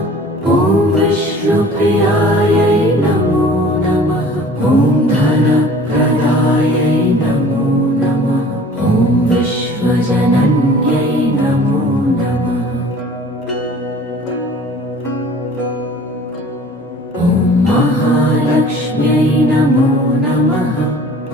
ॐ विष्णुप्रियायै नमो नमः। ॐ धनप्रदायै नमो नमः। ॐ विश्वजनन्यै नमो नमः। ॐ महालक्ष्म्यै नमो नमः।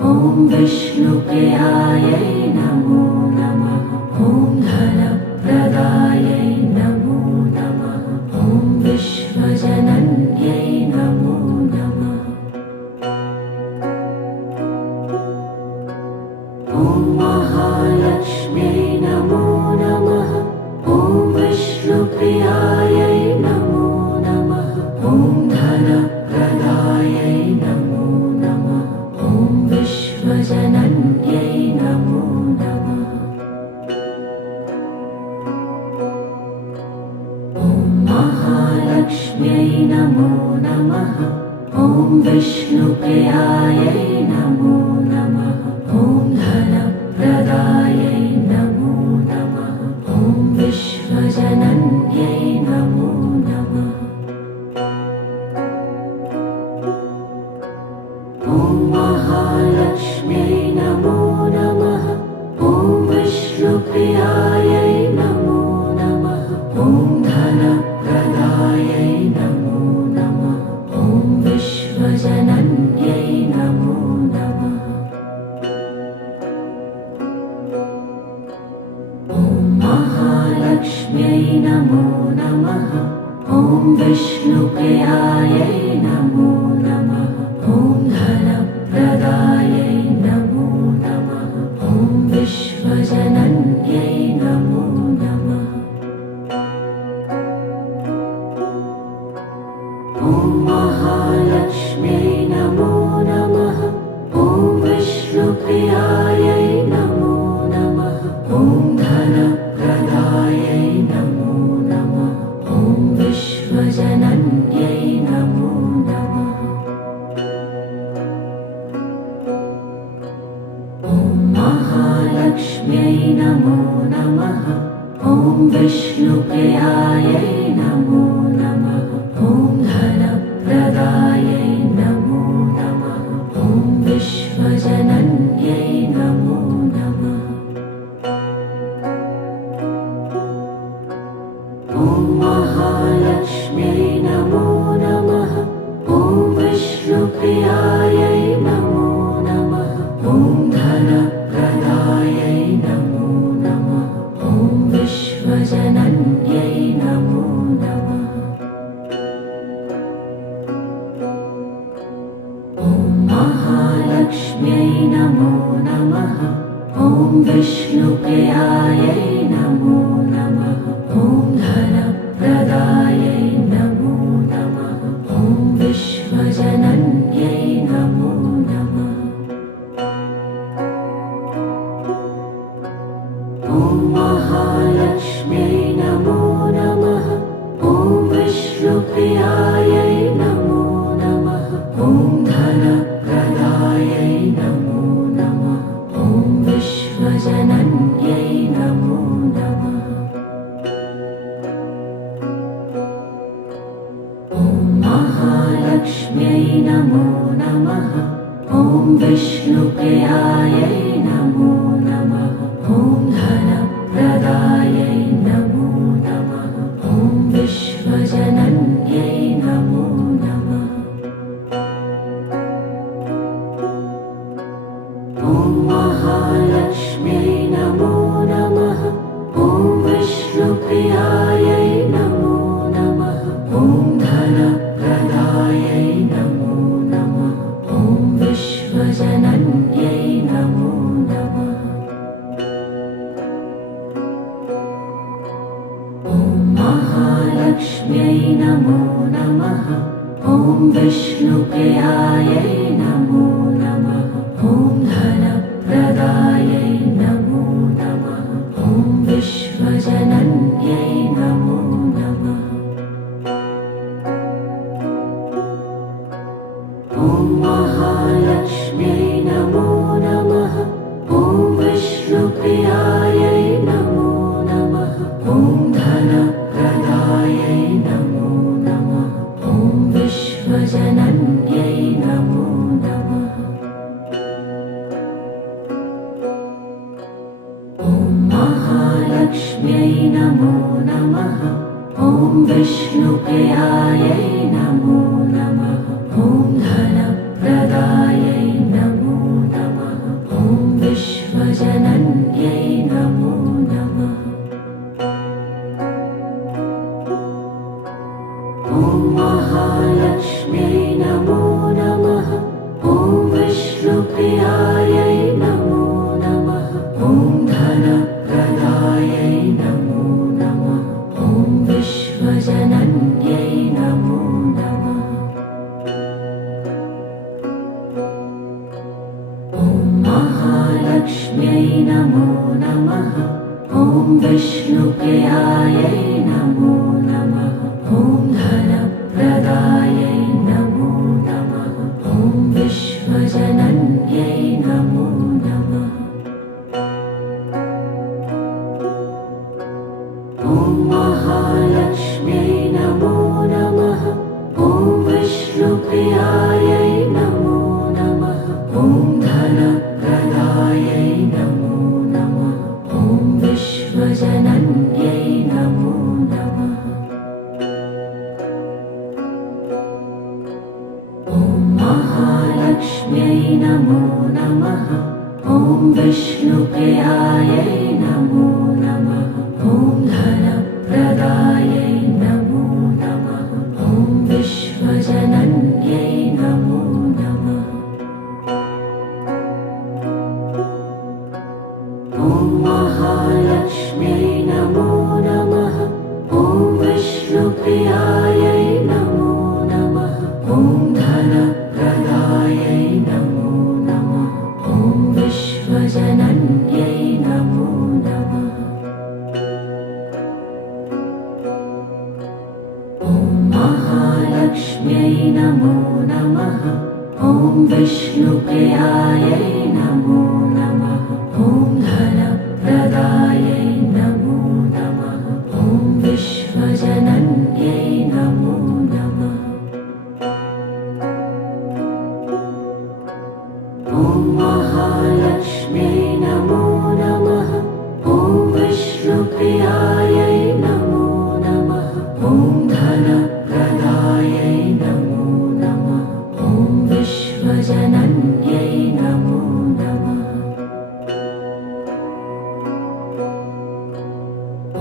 ॐ विष्णुप्रियायै नमो नमः। ॐ धनप्रदायै नमो नमः। ॐ विश्वजनन्यै नमो नमः। ॐ महालक्ष्म्यै नमो नमः। ॐ विष्णुप्रियायै नमो नमः। ॐ धनप्रदायै नमो नमः। ॐ विश्वजनन्यै नमो नमः। ॐ महालक्ष्म्यै नमो नमः। ॐ विष्णुप्रियायै नमो नमः। ॐ धनप्रदायै नमो नमः। ॐ विश्वजनन्यै नमो नमः। ॐ महालक्ष्म्यै नमो नमः। ॐ विष्णुप्रियायै नमो नमः। ॐ धनप्रदायै नमो नमः। ॐ विश्वजनन्यै नमो नमः। ॐ महालक्ष्म्यै नमो नमः। ॐ विष्णुप्रियायै नमो नमः। ॐ धनप्रदायै नमो नमः। ॐ विश्वजनन्यै नमो नमः। ॐ महालक्ष्म्यै नमो नमः। ॐ विष्णुप्रियायै नमो नमः। ॐ धनप्रदायै नमो नमः। ॐ विश्वजनन्यै नमो नमः। ॐ महालक्ष्म्यै नमो नमः। ॐ विष्णुप्रियायै नमो नमः। ॐ धनप्रदायै नमो नमः। ॐ विश्वजनन्यै नमो नमः। ॐ महालक्ष्म्यै नमो नमः। ॐ विष्णुप्रियायै नमो नमः। ॐ धनप्रदायै नमो नमः। ॐ विश्वजनन्यै नमो नमः। ॐ महालक्ष्म्यै नमो नमः। ॐ विष्णुप्रियायै नमो नमः। ॐ धनप्रदायै नमो नमः। ॐ विश्वजनन्यै नमो नमः। ॐ महालक्ष्म्यै नमो नमः। ॐ विष्णुप्रियायै नमो नमः। महालक्ष्म्यै नमो नमः। ॐ विष्णुप्रियायै नमो नमः। ॐ धनप्रदायै नमो नमः। ॐ विश्वजनन्यै नमो नमः। ॐ महालक्ष्म्यै नमो नमः। ॐ विष्णुप्रियायै नमो नमः। ॐ धनप्रदायै नमो नमः। ॐ विश्वजनन्यै नमो नमः। ॐ महालक्ष्म्यै नमो नमः। ॐ विष्णुप्रियायै नमो नमः। ॐ धनप्रदायै नमो नमः। ॐ विश्वजनन्यै नमो नमः। ॐ महालक्ष्म्यै नमो नमः। ॐ विष्णुप्रियायै नमो नमः। ॐ धनप्रदायै नमो नमः। ॐ विश्वजनन्यै नमो नमः। ॐ महालक्ष्म्यै नमो नमः। ॐ विष्णुप्रियायै नमो नमः। ॐ धनप्रदायै नमो नमः। ॐ विश्वजनन्यै नमो नमः। ॐ महालक्ष्म्यै नमो नमः। ॐ विष्णुप्रियायै नमो नमः। ॐ धनप्रदायै नमो नमः। ॐ विश्वजनन्यै नमो नमः। ॐ महालक्ष्म्यै नमो नमः। ॐ विष्णुप्रियायै नमो नमः। ॐ धनप्रदायै नमो नमः। ॐ विश्वजनन्यै नमो नमः। ॐ महालक्ष्म्यै नमो नमः। ॐ विष्णुप्रियायै नमो नमः। ॐ धनप्रदायै नमो नमः। ॐ विश्वजनन्यै नमो नमः। ॐ महालक्ष्म्यै नमो नमः। ॐ विष्णुप्रियायै नमो नमः। ॐ धनप्रदायै नमो नमः। ॐ विश्वजनन्यै नमो नमः। ॐ महालक्ष्म्यै नमो नमः। ॐ विष्णुप्रियायै नमो नमः। ॐ धनप्रदायै नमो नमः। ॐ विश्वजनन्यै नमो नमः। ॐ महालक्ष्म्यै नमो नमः। ॐ विष्णुप्रियायै नमो नमः। ॐ धनप्रदायै नमो नमः। ॐ विश्वजनन्यै नमो नमः। ॐ महालक्ष्म्यै नमो नमः। ॐ विष्णुप्रियायै नमो नमः। ॐ धनप्रदायै नमो नमः। ॐ विश्वजनन्यै नमो नमः।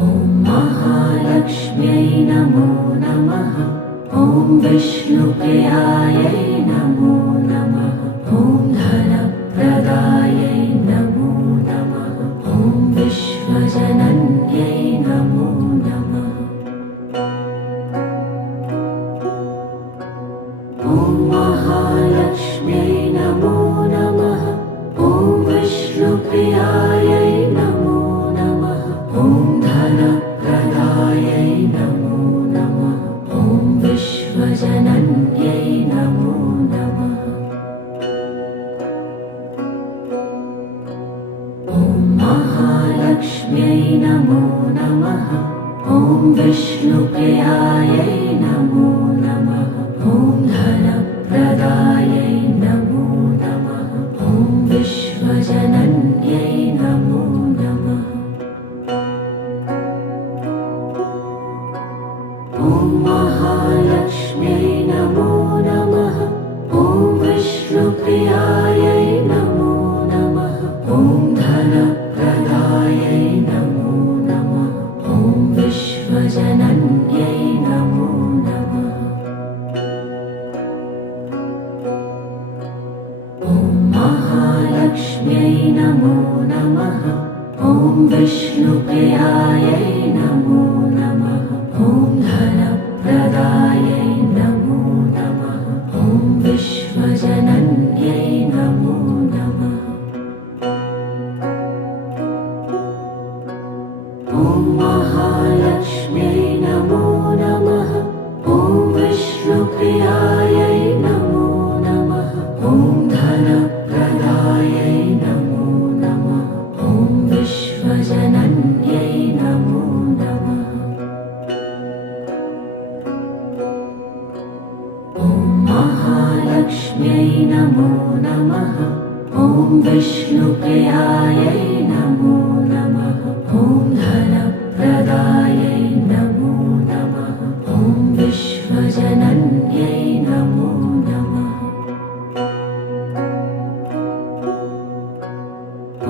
ॐ महालक्ष्म्यै नमो नमः। ॐ विष्णुप्रियायै नमो नमः। ॐ धनप्रदायै नमो नमः। ॐ विश्वजनन्यै नमो नमः। ॐ महालक्ष्म्यै नमो नमः। ॐ विष्णुप्रियायै नमो नमः। ॐ धनप्रदायै नमो नमः। ॐ विश्वजनन्यै नमो नमः। ॐ महालक्ष्म्यै नमो नमः। ॐ विष्णुप्रियायै नमो नमः। ॐ धन नमो नमः ॐ विष्णुप्रियायै नमो नमः ॐ धनप्रदायै नमो नमः ॐ विश्वजनन्यै नमो नमः ॐ महालक्ष्म्यै नमो नमः ॐ विष्णुप्रियायै नमो नमः ॐ धनप्रदायै नमो नमः ॐ विश्वजनन्यै नमो नमः ॐ महालक्ष्म्यै नमो नमः ॐ विष्णुप्रियायै नमो नमः ॐ धनप्रदायै नमो नमः ॐ विश्वजनन्यै नमो नमः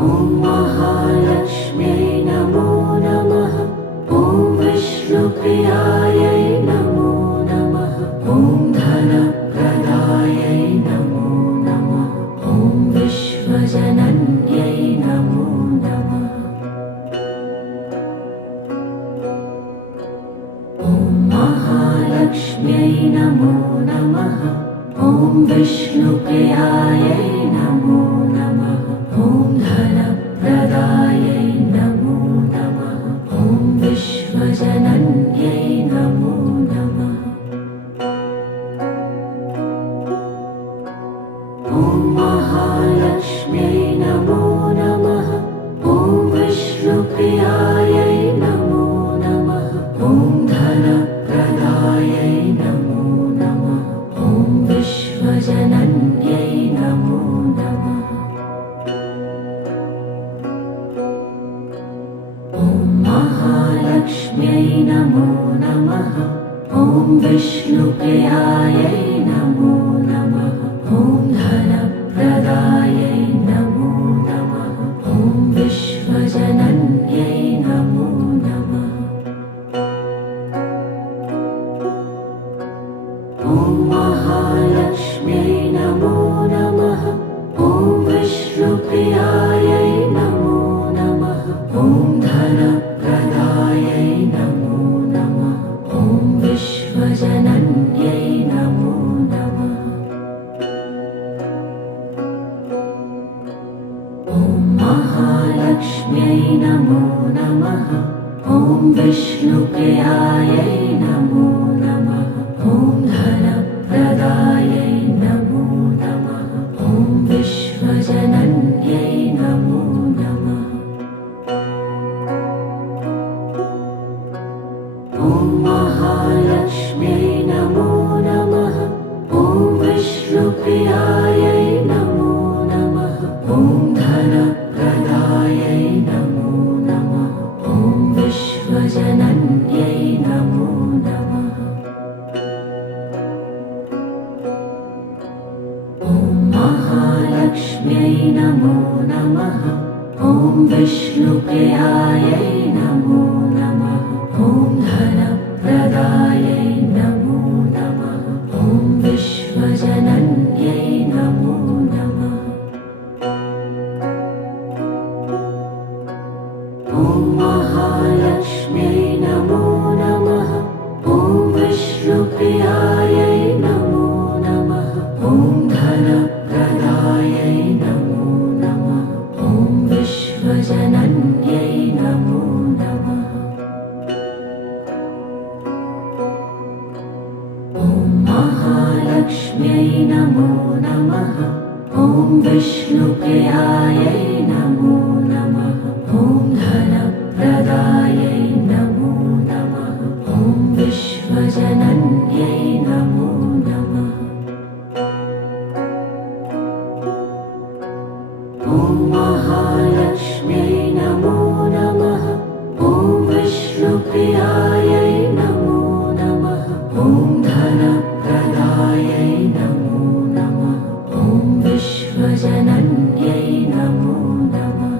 ॐ महालक्ष्म्यै नमो नमः ॐ विष्णुप्रियायै नमो नमः ॐ धनप्रदायै नमो नमः ॐ विश्वजनन्यै नमो नमः ॐ महालक्ष्म्यै नमो नमः ॐ विष्णुप्रियायै नमो नमः ॐ धनप्रदायै नमो नमः ॐ विश्वजनन्यै नमो नमः ॐ महालक्ष्म्यै नमो नमः ॐ विष्णुप्रियायै नमो नमः ॐ धनप्रदायै नमो नमः ॐ विश्वजनन्यै नमो नमः ॐ महालक्ष्म्यै नमो नमः ॐ विष्णुप्रियायै नमो नमः ॐ धनप्रदायै नमो नमः ॐ विश्वजनन्यै नमो नमः ॐ महालक्ष्म्यै नमो नमः ॐ विष्णुप्रियायै नमो नमः ॐ धनप्रदायै नमो नमः ॐ विश्वजनन्यै नमो नमः ॐ महालक्ष्म्यै नमो नमः ॐ विष्णुप्रियायै नमो नमः ॐ धनप्रदायै नमो नमः ॐ विश्वजनन्यै नमो नमः ॐ महालक्ष्म्यै नमो नमः ॐ विष्णुप्रियायै नमो नमः ॐ धनप्रदायै नमो नमः ॐ विश्वजनन्यै नमो नमः ॐ महालक्ष्म्यै नमो नमः ॐ विष्णुप्रियायै नमो नमः ॐ धनप्रदायै नमो नमः ॐ विश्वजनन्यै नमो नमः ॐ महालक्ष्म्यै नमो नमः ॐ विष्णुप्रियायै नमो नमः ॐ धनप्रदायै नमो नमः ॐ विश्वजनन्यै नमो नमः ॐ महालक्ष्म्यै नमो नमः ॐ विष्णुप्रियायै नमो नमः ॐ धनप्रदायै नमो नमः ॐ विश्वजनन्यै नमो नमः ॐ महालक्ष्म्यै नमो नमः ॐ विष्णुप्रियायै नमो नमः ॐ धनप्रदायै नमो नमः ॐ विश्वजनन्यै नमो नमः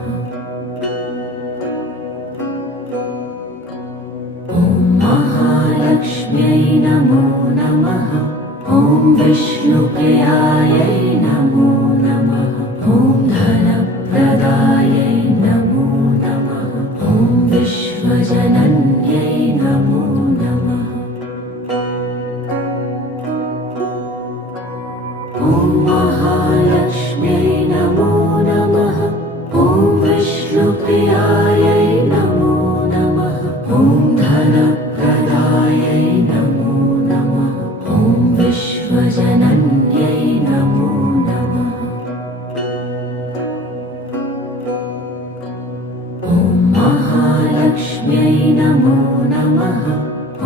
ॐ महालक्ष्म्यै नमो नमः ॐ विष्णुप्रियायै नमो नमः ॐ धनप्रदायै महालक्ष्म्यै नमो नमः। ॐ विष्णुप्रियायै नमो नमः। ॐ धनप्रदायै नमो नमः। ॐ विश्वजनन्यै नमो नमः। ॐ महालक्ष्म्यै नमो नमः।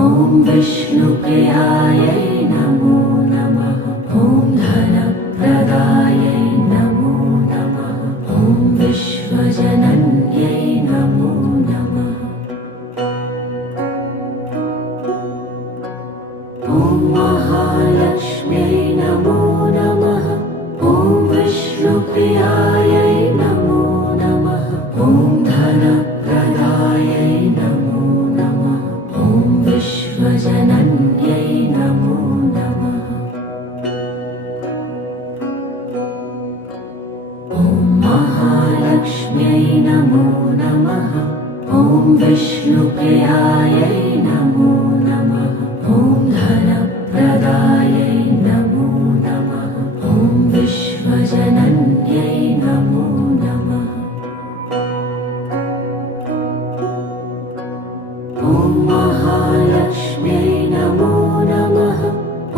ॐ विष्णुप्रियायै नमो नमः। ॐ धनप्रदायै नमो नमः। ॐ विश्वजनन्यै नमो नमः। ॐ महालक्ष्म्यै नमो नमः। ॐ विष्णुप्रियायै नमो नमः। ॐ धनप्रदायै नमो नमः। ॐ विश्वजनन्यै नमो नमः। ॐ महालक्ष्म्यै नमो नमः। ॐ विष्णुप्रियायै नमो नमः। ॐ धनप्रदायै नमो नमः। ॐ विश्वजनन्यै नमो नमः। ॐ महालक्ष्म्यै नमो नमः।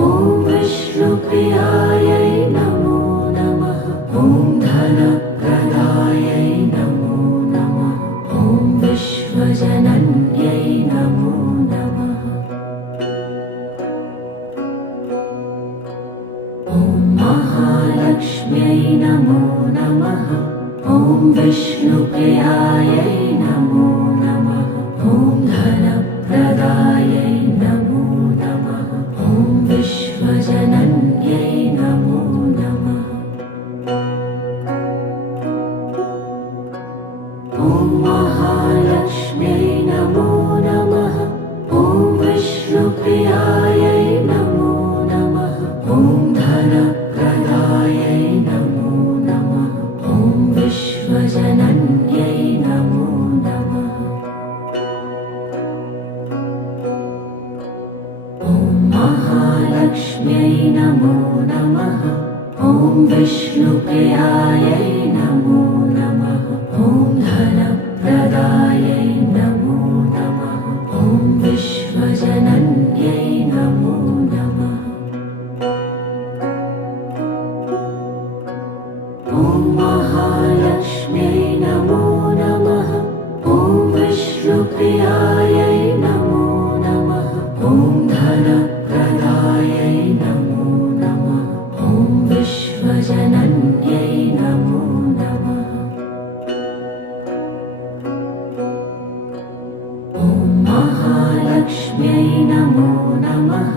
ॐ विष्णुप्रियायै नमो नमः। ॐ धनप्रदायै नमो नमः। ॐ विश्वजनन्यै नमो नमः। ॐ महालक्ष्म्यै नमो नमः। ॐ विष्णुप्रियायै नमो नमः। ॐ धनप्रदायै नमो नमः। ॐ विश्वजनन्यै नमो नमः। ॐ महालक्ष्म्यै नमो नमः। ॐ विष्णुप्रियायै नमो नमः। ॐ धनप्रदायै नमो नमः। ॐ विश्वजनन्यै नमो नमः। ॐ महालक्ष्म्यै नमो नमः। ॐ विष्णुप्रियायै नमो नमः। ॐ धनप्रदायै नमो नमः। ॐ विश्वजनन्यै नमो नमः। ॐ महालक्ष्म्यै नमो नमः। ॐ विष्णुप्रियायै नमो नमः। ॐ धनप्रदायै नमो नमः। ॐ विश्वजनन्यै नमो नमः। ॐ महालक्ष्म्यै नमो नमः।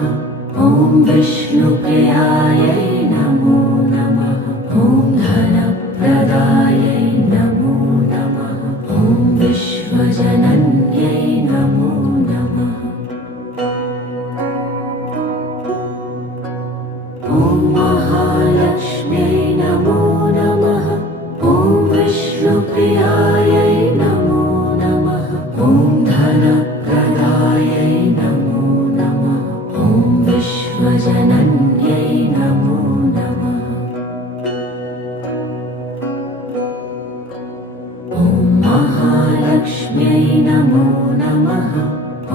ॐ विष्णुप्रियायै नमो नमः। ॐ धनप्रदायै नमो नमः। ॐ विश्वजनन्यै नमो नमः। ॐ महालक्ष्म्यै नमो नमः। ॐ विष्णुप्रियायै नमो नमः। ॐ धनप्रदायै नमो नमः। ॐ विश्वजनन्यै नमो नमः। ॐ महालक्ष्म्यै नमो नमः।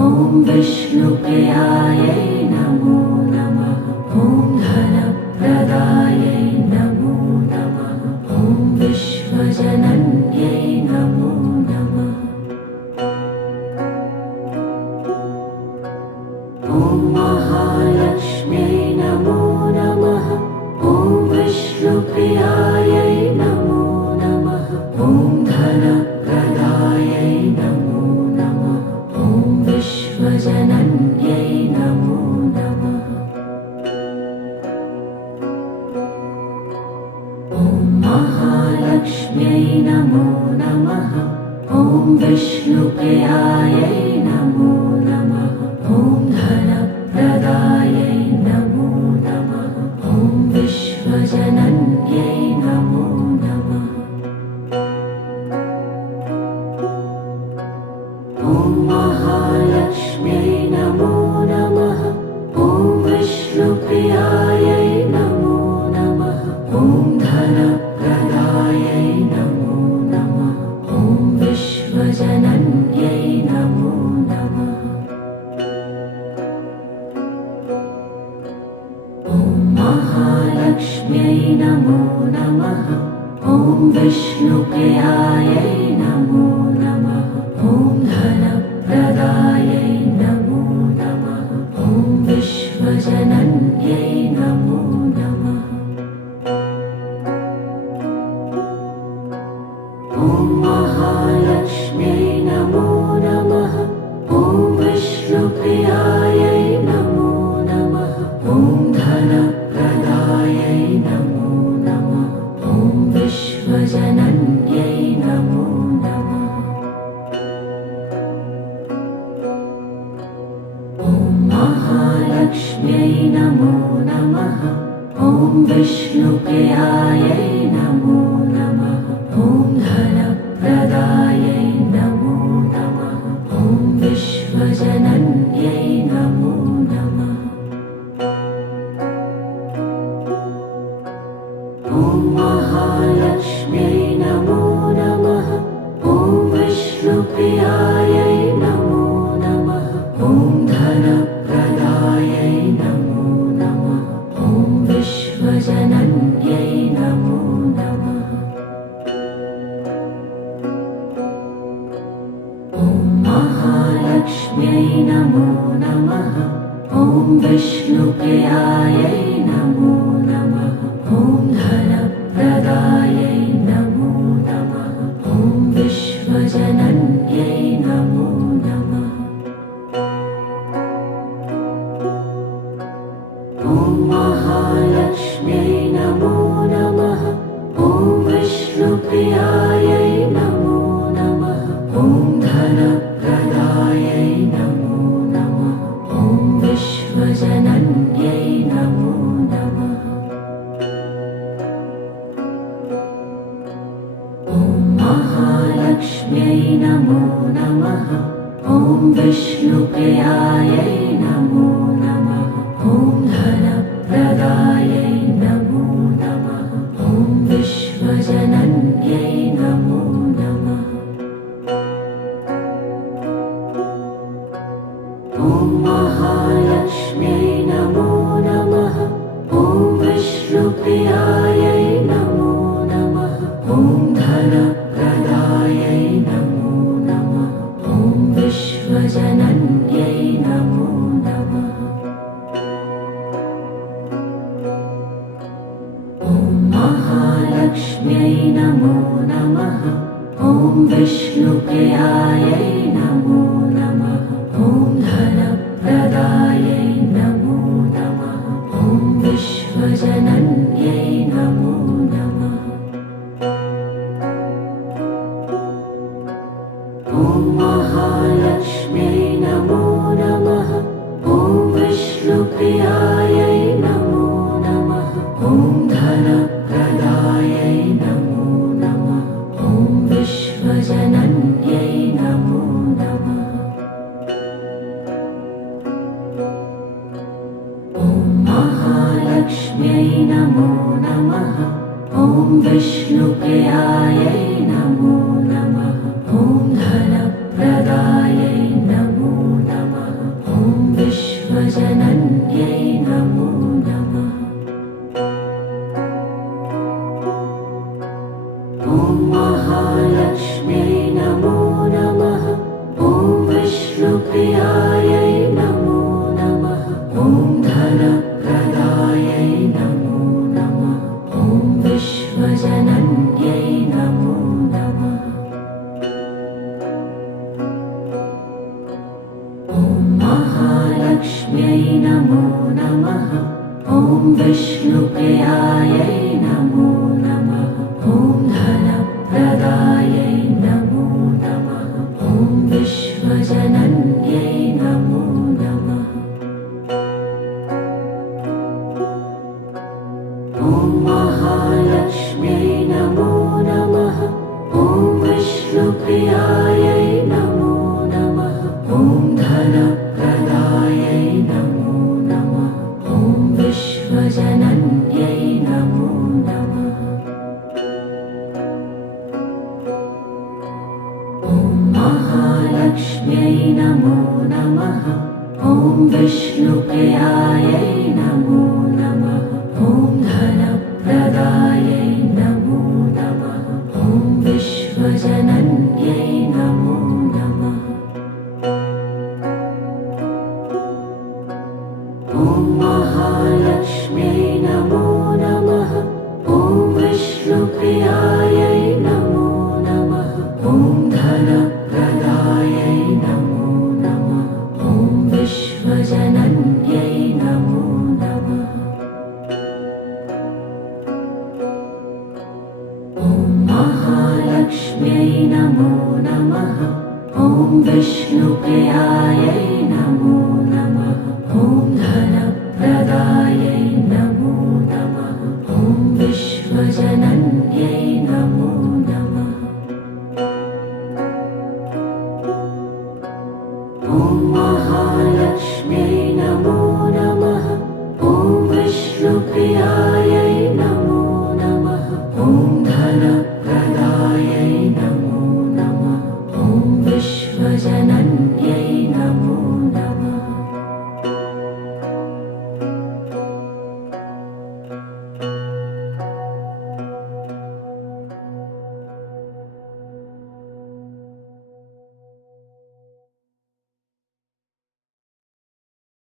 ॐ विष्णुप्रियायै नमो नमः। ॐ धनप्रदायै नमो नमः। ॐ विश्वजनन्यै नमो नमः। ॐ महालक्ष्म्यै नमो नमः। ॐ विष्णुप्रियायै नमो नमः। ॐ धनप्रदायै नमो नमः। ॐ विश्वजनन्यै नमो नमः। ॐ महालक्ष्म्यै नमो नमः। ॐ विष्णुप्रियायै नमो नमः। ॐ धनप्रदायै नमो नमः। ॐ विश्वजनन्यै नमो नमः। ॐ महालक्ष्म्यै नमो नमः। ॐ विष्णुप्रियायै नमो नमः। महालक्ष्म्यै नमो नमः। ॐ विष्णुप्रियायै नमो नमः। ॐ धनप्रदायै नमो नमः। ॐ विश्वजनन्यै नमो नमः। ॐ महालक्ष्म्यै नमो नमः। ॐ विष्णुप्रियायै नमो नमः। ॐ धनप्रदायै नमो नमः। ॐ विश्वजनन्यै नमो नमः। ॐ महालक्ष्म्यै नमो नमः। ॐ विष्णुप्रियायै नमो नमः। ॐ धनप्रदायै नमो नमः। ॐ विश्वजनन्यै नमो नमः। ॐ महालक्ष्म्यै नमो नमः। ॐ विष्णुप्रियायै नमो नमः। ॐ धनप्रदायै नमो नमः। ॐ विश्वजनन्यै नमो नमः। ॐ महालक्ष्म्यै नमो नमः। ॐ विष्णुप्रियायै नमो नमः। ॐ धनप्रदायै नमो नमः। ॐ विश्वजनन्यै नमो नमः। ॐ महालक्ष्म्यै नमो नमः। ॐ विष्णुप्रियायै नमो नमः। ॐ धनप्रदायै नमो नमः। ॐ विश्वजनन्यै नमो नमः। ॐ महालक्ष्म्यै नमो नमः। ॐ विष्णुप्रियायै नमो नमः। ॐ धनप्रदायै नमो नमः। ॐ विश्वजनन्यै नमो नमः। ॐ महालक्ष्म्यै नमो नमः। ॐ विष्णुप्रियायै नमो नमः। ॐ धनप्रदायै नमो नमः। ॐ विश्वजनन्यै नमो नमः। ॐ महालक्ष्म्यै नमो नमः। ॐ विष्णुप्रियायै नमो नमः। ॐ धनप्रदायै नमो नमः। ॐ विश्वजनन्यै नमो नमः। ॐ महालक्ष्म्यै नमो नमः। ॐ विष्णुप्रियायै नमो नमः। ॐ धनप्रदायै नमो नमः। ॐ विश्वजनन्यै नमो नमः। ॐ महालक्ष्म्यै नमो नमः। ॐ विष्णुप्रियायै नमो नमः। ॐ धनप्रदायै नमो नमः। ॐ विश्वजनन्यै नमो नमः। ॐ महालक्ष्म्यै नमो नमः। ॐ विष्णुप्रियायै नमो नमः। ॐ धनप्रदायै नमो नमः। ॐ विश्वजनन्यै नमो नमः। ॐ महालक्ष्म्यै नमो नमः। ॐ विष्णुप्रियायै नमो नमः। ॐ धनप्रदायै नमो नमः। ॐ विश्वजनन्यै नमो नमः। ॐ महालक्ष्म्यै नमो नमः। ॐ विष्णुप्रियायै नमो नमः। ॐ धनप्रदायै नमो नमः। ॐ विश्वजनन्यै नमो नमः। ॐ महालक्ष्म्यै नमो नमः। ॐ विष्णुप्रियायै नमो नमः। ॐ धन विष्णुप्रियायै नमो नमः। ॐ धनप्रदायै नमो नमः। ॐ विश्वजनन्यै नमो नमः। ॐ महालक्ष्म्यै नमो नमः। ॐ विष्णुप्रियायै नमो